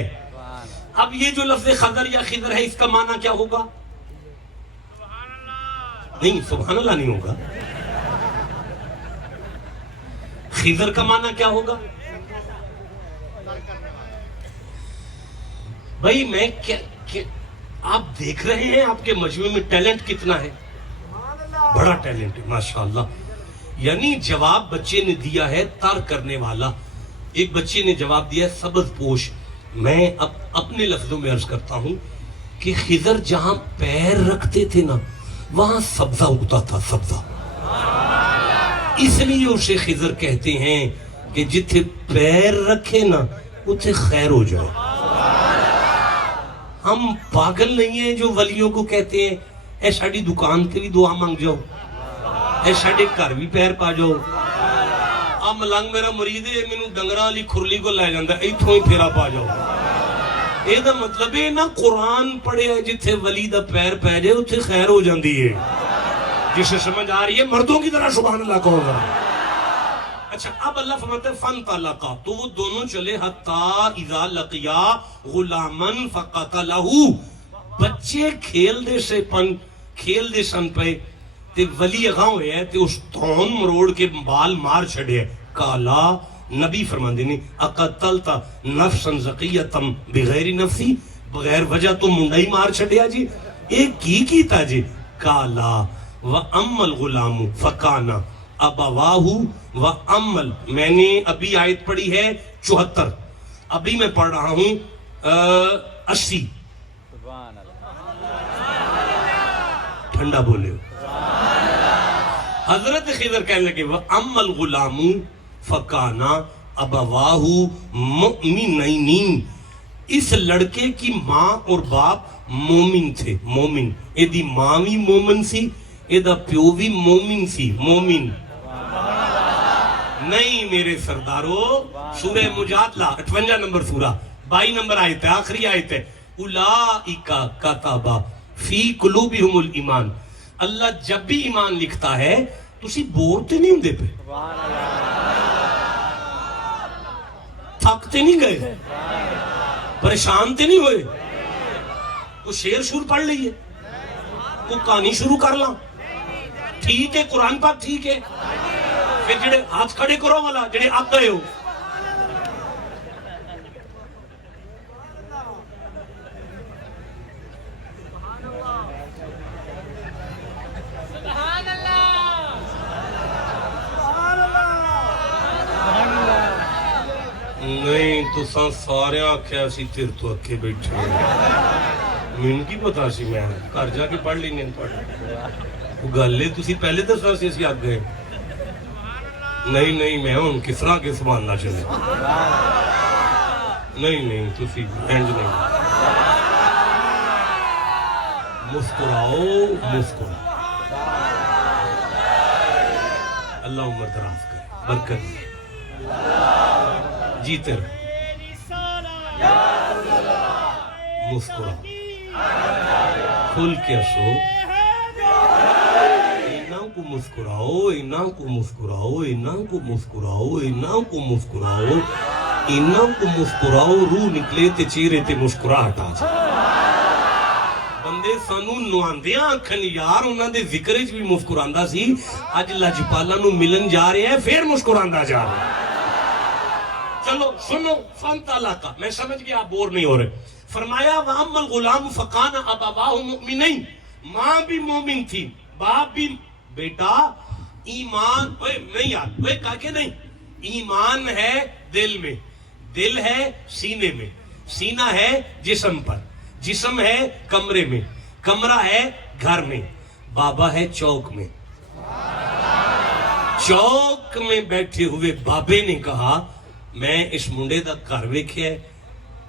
اب یہ جو لفظ خضر یا خضر ہے اس کا معنی کیا ہوگا؟ نہیں سبحان اللہ نہیں ہوگا۔ خضر کا معنی کیا ہوگا؟ بھائی میں آپ دیکھ رہے ہیں آپ کے مجموعے میں ٹیلنٹ کتنا ہے، بڑا ٹیلنٹ ہے ماشاءاللہ۔ یعنی جواب بچے نے دیا ہے تر کرنے والا۔ ایک بچے نے جواب دیا ہے سبز پوش۔ میں اب اپنے لفظوں میں عرض کرتا ہوں کہ خضر جہاں پیر رکھتے تھے نا وہاں سبزہ اگتا تھا، سبزہ، اس لیے اسے خضر کہتے ہیں کہ جتھے پیر رکھے نا اتھے خیر ہو جائے۔ ہم پاگل نہیں ہیں جو ولیوں کو کہتے ہیں اے ساڑی دکان تے بھی دعا مانگ جاؤ، اے ساڑے گھر بھی پیر پا جاؤ۔ آ ملنگ میرا مرید ہے میں ڈنگراں علی کھرلی کو لے جاندہ ایتھوں ہی پھیرا پا جاؤ۔ اے دا مطلب ہے نا قرآن پڑھے ہے جتھے ولی دا پیر پہ جائے اتھے خیر ہو جاندی ہے۔ جسے سمجھ آ رہی ہے مردوں کی طرح سبحان اللہ کہو گا۔ اچھا اب اللہ فرماتا ہے فانطلقا، تو وہ دونوں چلے حتیٰ اذا لقیا غلامن فقتلہ، بچے کھیل دے سن پہ تے ولی اگاں ہوئے ہیں تے اس تھون مروڑ کے بال مار چھڑے ہیں۔ کالا نبی فرماندے نے اقتلتا نفسا زکیتا بغیر نفسی، بغیر وجہ تو منڈا ہی مار چھڑیا جی، ایک کی کیتا جی؟ کالا وَأَمَّ الْغُلَامُ فَكَانَ أَبَوَاهُ وَأَمَّ، میں نے ابھی آیت پڑھی ہے 74، ابھی میں پڑھ رہا ہوں 80۔ ٹھنڈا بولے ہو۔ حضرت خضر کہنے لگے وَأَمَّ الْغُلَامُ فَكَانَ أَبَوَاهُ مُؤْمِنَيْنِ، اس لڑکے کی ماں اور باپ مومن تھے، مومن، ایدی ماں بھی مومن سی، ایدہ پیو بھی مومن سی، مومن نہیں میرے سردارو۔ سورہ مجادلہ 58 نمبر سورہ 22 نمبر آیت ہے، آخری آیت ہے، اولئک کتب فی قلوبہم الایمان، اللہ جب بھی ایمان لکھتا ہے تو اسی بورتے نہیں ہوں دے پہ، تھکتے نہیں گئے، پریشان تے نہیں ہوئے، کوئی شعر شور پڑھ لئیے، کوئی کہانی شروع کر لاں، ٹھیک ہے قرآن پاک ٹھیک ہے، پھر جڑے ہاتھ کھڑے کرو والا جڑے آپ گئے ہو۔ نہیں تو سارے آکھیا سی تیر تو اکھے بیٹھے میں کی پتا سی، میں گھر جا کے پڑھ لیں، پڑھ گلے تسی پہلے دسنا سی اسی آگ گئے۔ نہیں نہیں میں ہوں کس طرح کے سبحان اللہ چلے نہیں تسی انج نہیں مسکراؤ مسکراؤ اللہ عمر دراز کرے برکت جیتے رہے مسکراؤ کھل کے ہنسو انہاں کو مسکراؤ انہاں کو مسکراؤ انہاں کو مسکراؤ انہاں کو مسکراؤ انہاں کو مسکراؤ روح نکلے تے چہرے تے مسکراہٹ آ جائے بندے سانو نواندیاں آکھن یار انہاں دے ذکر وچ بھی مسکراندا سی اج لجپالا نو ملن جا رہے ہیں پھر مسکراندا جا رہا ہے چلو سنو فن تعالیٰ کا میں سمجھ گیا آپ بور نہیں ہو رہے فرمایا وَأَمَّا الْغُلَامُ فَقَانَ أَبَوَاهُ مُؤْمِنَيْنِ ماں بھی مومن تھی باپ بھی بیٹا ایمان نہیں یار وہ کہا کہ نہیں ایمان ہے دل میں دل ہے سینے میں سینہ ہے جسم پر جسم ہے کمرے میں کمرہ ہے گھر میں بابا ہے چوک میں چوک میں بیٹھے ہوئے بابے نے کہا میں اس منڈے دا گھر ویکھیا ہے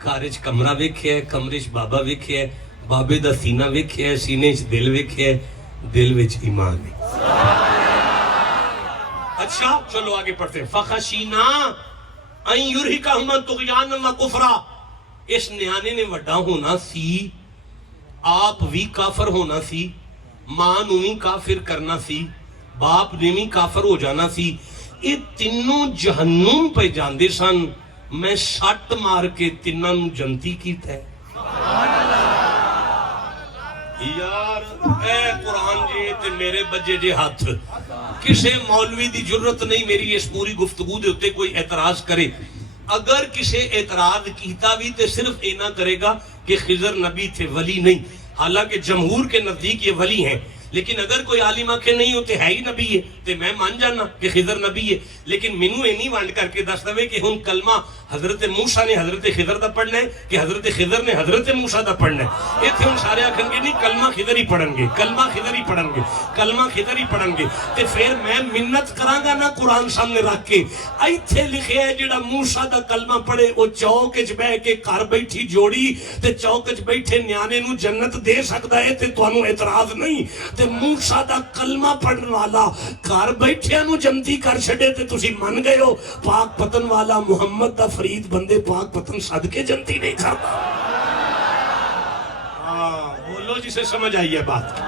گھر وچ کمرہ ویکھیا ہے کمرے وچ بابا ویکھیا ہے بابے دا سینہ ویکھیا ہے سینے وچ دل ویکھیا ہے دل وچ ایمان ہے اچھا چلو آگے پڑھتے ہیں فخشینا ان یرہقہما طغیانا و کفرا اس نیانے نے وڈا ہونا سی آپ بھی کافر ہونا سی ماں نو بھی کافر کرنا سی باپ نے بھی کافر ہو جانا سی یہ تینوں جہنم پہ جاندے سن میں سٹ مار کے تینوں جنتی کیتا ہے یار اے قرآن جی تے میرے بجے جے ہاتھ کسے مولوی دی جرت نہیں میری اس پوری گفتگو دے ہوتے کوئی اعتراض کرے اگر کسے اعتراض کیتا بھی تے صرف اینا کرے گا کہ خضر نبی تھے ولی نہیں حالانکہ جمہور کے نزدیک یہ ولی ہیں لیکن اگر کوئی عالم آکھے نہیں ہوتے ہے ہی نبی ہے تو میں مان جانا کہ خضر نبی ہے لیکن منو یہ نہیں وانڈ کر کے دس دوے کہ ہن کلمہ حضرت موسیٰ نے حضرت خضر دا پڑھنا ہے کہ حضرت خضر نے حضرت موسیٰ دا پڑھنا ہے یہ تھے ہن سارے آکھن گے نہیں کلمہ خضر ہی پڑھن گے کلمہ خضر ہی پڑھن گے کلمہ خضر ہی پڑھن گے تے پھر میں منت کرانگا نا قرآن سامنے رکھ کے ایتھے لکھے ہے جڑا موسیٰ دا کلمہ پڑھے وہ چوک وچ بہ کے گھر بیٹھی جوڑی تے چوک وچ بیٹھے نیانے نو جنت دے سکدا ہے تے تانوں اعتراض نہیں تے موسیٰ دا کلمہ پڑھن والا گھر بیٹھے نو جنتی کر چھڑے تے تسی من گئے ہو پاک پتن والا محمد دا فرید بندے پاک پتن صدقے جنتی نہیں کرتا بولو جسے سمجھ آئی ہے بات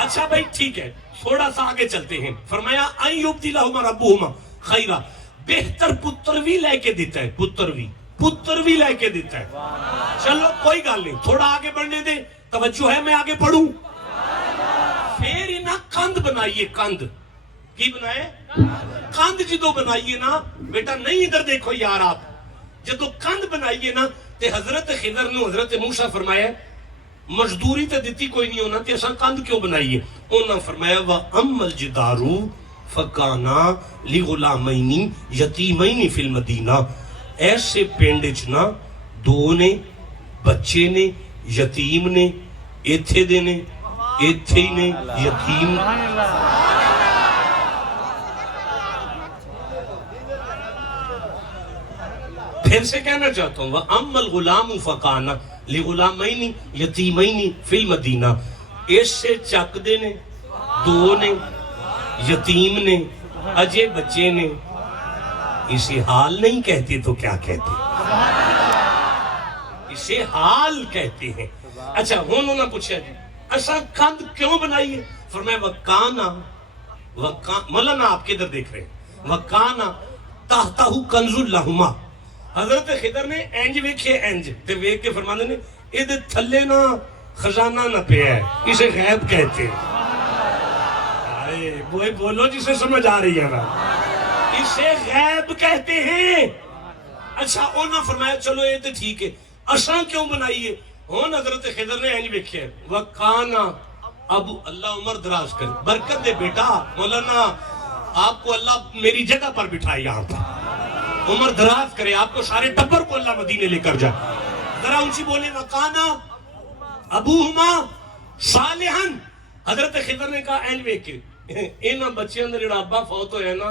اچھا بھائی ٹھیک ہے تھوڑا سا آگے چلتے ہیں فرمایا این یبدلہما ربہما خیرہ بہتر پتر بھی لے کے دیتا ہے پتر بھی لے کے دیتا ہے چلو کوئی گال نہیں تھوڑا آگے بڑھنے دے توجہ ہے میں آگے پڑھوں پھر انہاں کند بنائیے کند کی بنائے کند جدو بنائیے نا بیٹا نہیں ادھر دیکھو یار آپ جدو کند بنائیے نا تے حضرت خضر نے حضرت موسیٰ فرمایا مزدوری تے دیتی کوئی نہیں ہونا تے اساں کند کیوں بنائیے انہاں فرمایا وَأَمَّا الْجِدَارُ فَكَانَا لِغُلَامَيْنِ یتیمَيْنِ فِي الْمَدِینَ ایسے پینڈج نا دو نے بچے نے یتیم نے ایتھے دے نے ایتھے ہی نے یتیم پھر سے کہنا چاہتا ہوں وَأَمَّا الْغُلَامُ فَقَانَ لِغُلَامَيْنِ یتیمَيْنِ فِي الْمَدِینَ اس سے چک دے نے دو نے یتیم نے اجے بچے نے اسے حال نہیں کہتے تو کیا کہتے اسے حال کہتے ہیں اچھا انہوں نے پوچھا جی ایسا کند کیوں بنائیے فرمایا وَقَانَ مولانا آپ کدھر دیکھ رہے ہیں وَقَانَ تَحْتَهُ كَنْزُ لَهُمَا حضرت خضر نے اینج ویکھے اینج تے ویکھ کے فرماندے نے اے دے تھلے نا خزانہ نہ پیا ہے اسے غیب کہتے ہیں وہ بولو جسے سمجھ آ رہی ہے نا اسے غیب کہتے ہیں اچھا انہوں نے فرمایا چلو یہ تے ٹھیک ہے اساں کیوں بنائیے ہون حضرت خضر نے اینج ویکھے وَقَانَ ابو اللہ عمر دراز کر برکت دے بیٹا مولانا آپ کو اللہ میری جگہ پر بٹھائے یہاں پر عمر دراز کرے آپ کو سارے ٹبر کو اللہ مدینے لے کر جائے ذرا اونچی بولے وَقَانَ ابوہما صالحاً حضرت خضر نے کہا این ویکھے اینا بچے اندر جڑا ابا فوت ہویا نا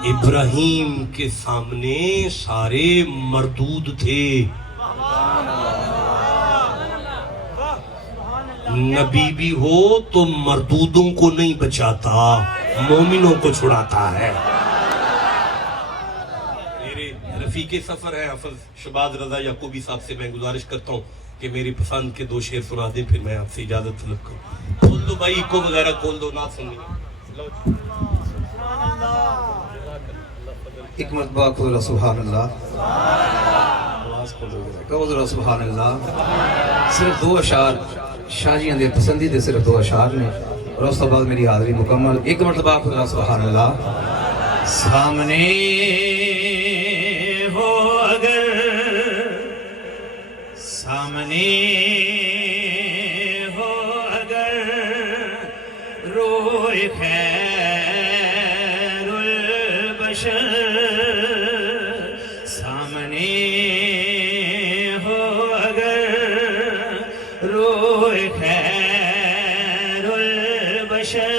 ابراہیم کے سامنے سارے مردود تھے، نبی بھی ہو تو مردودوں کو نہیں بچاتا، مومنوں کو چھڑاتا ہے۔ میرے رفیق سفر ہے حافظ شہباز رضا یعقوبی صاحب سے میں گزارش کرتا ہوں کہ میری پسند کے 2 شعر سنا دیں، پھر میں آپ سے اجازت طلب کروں۔ کھول دو بھائی، ایکو وغیرہ کھول دو، نہ سننی۔ ایک مرتبہ کھول رہا سبحان اللہ، کھول رہا سبحان اللہ۔ صرف 2 اشعار شاہ جی اندے پسندیدہ، صرف 2 اشعار نے، اور اس کے بعد میری حاضری مکمل۔ ایک مرتبہ کھول رہا سبحان اللہ۔ سامنے ہو اگر، سامنے ہو اگر روئے خیر البشر، سامنے ہو اگر روئے خیر البشر،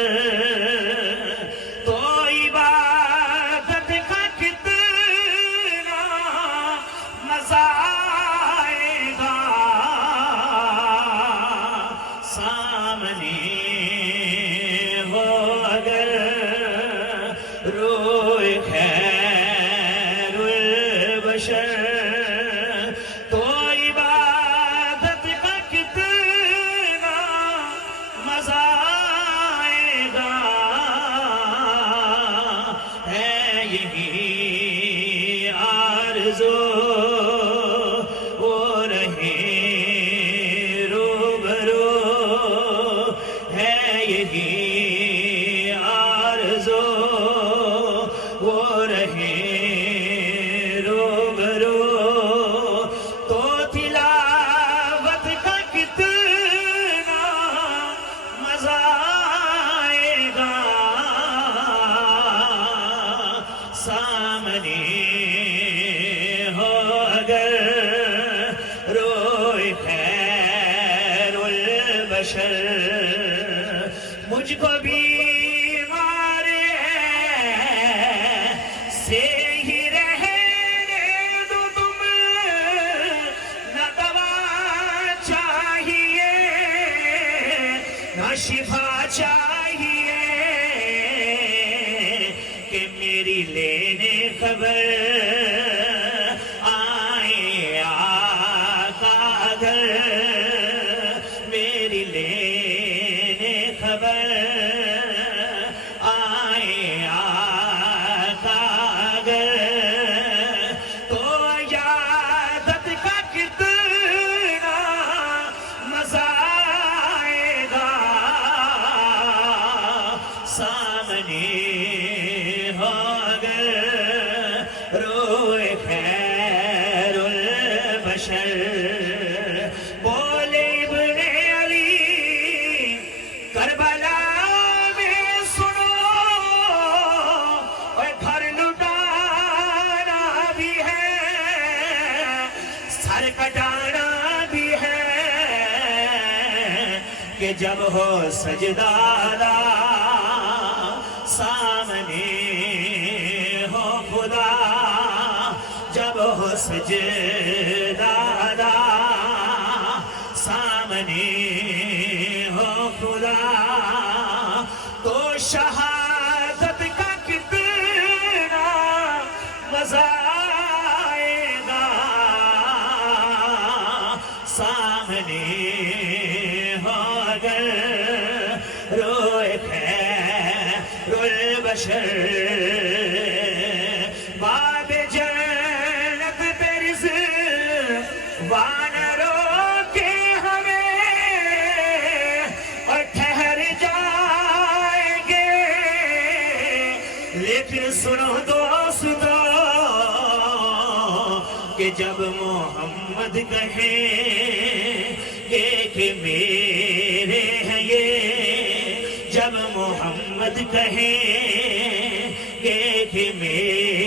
تو عبادت کا کتنا مزہ آئے گا، سامنے ہو اگر روئے خیر البشر، تو عبادت کا کتنا مزہ آئے گا، ہے یہی آرزو وہ رہے روبرو، ہے یہی آرزو وہ رہے روبرو، تو تلاوت کا کتنا مزہ آئے گا، سامنے ہو اگر روئے خیر البشر۔ مجھ کو بیمار سے ہی رہنے دو تم، نہ دوا چاہیے نہ شفا چاہیے، کہ میری لینے خبر آئے آقا گھر، میری لینے خبر آئے آقا گھر، تو عیادت کا کتنا مزہ آئے گا، سامنے ہو اگر روئے خیر البشر۔ بولے ابن علی کربلا میں سنو، اور گھر لٹانا بھی ہے، سر کٹانا بھی ہے، کہ جب ہو سجدہ سامنے ہو خدا، جب ہو سجدہ سامنے ہو خدا، تو شہادت کا کتنا مزہ آئے گا، سامنے ہو اگر روئے خیر البشر۔ باب جنت پہ رضوان روکے ہمیں، اور ٹھہر جائیں گے، لیکن سنو دوستو کہ جب محمد کہیں کہ میرے ہیں یہ، جب محمد کہیں کہ میرے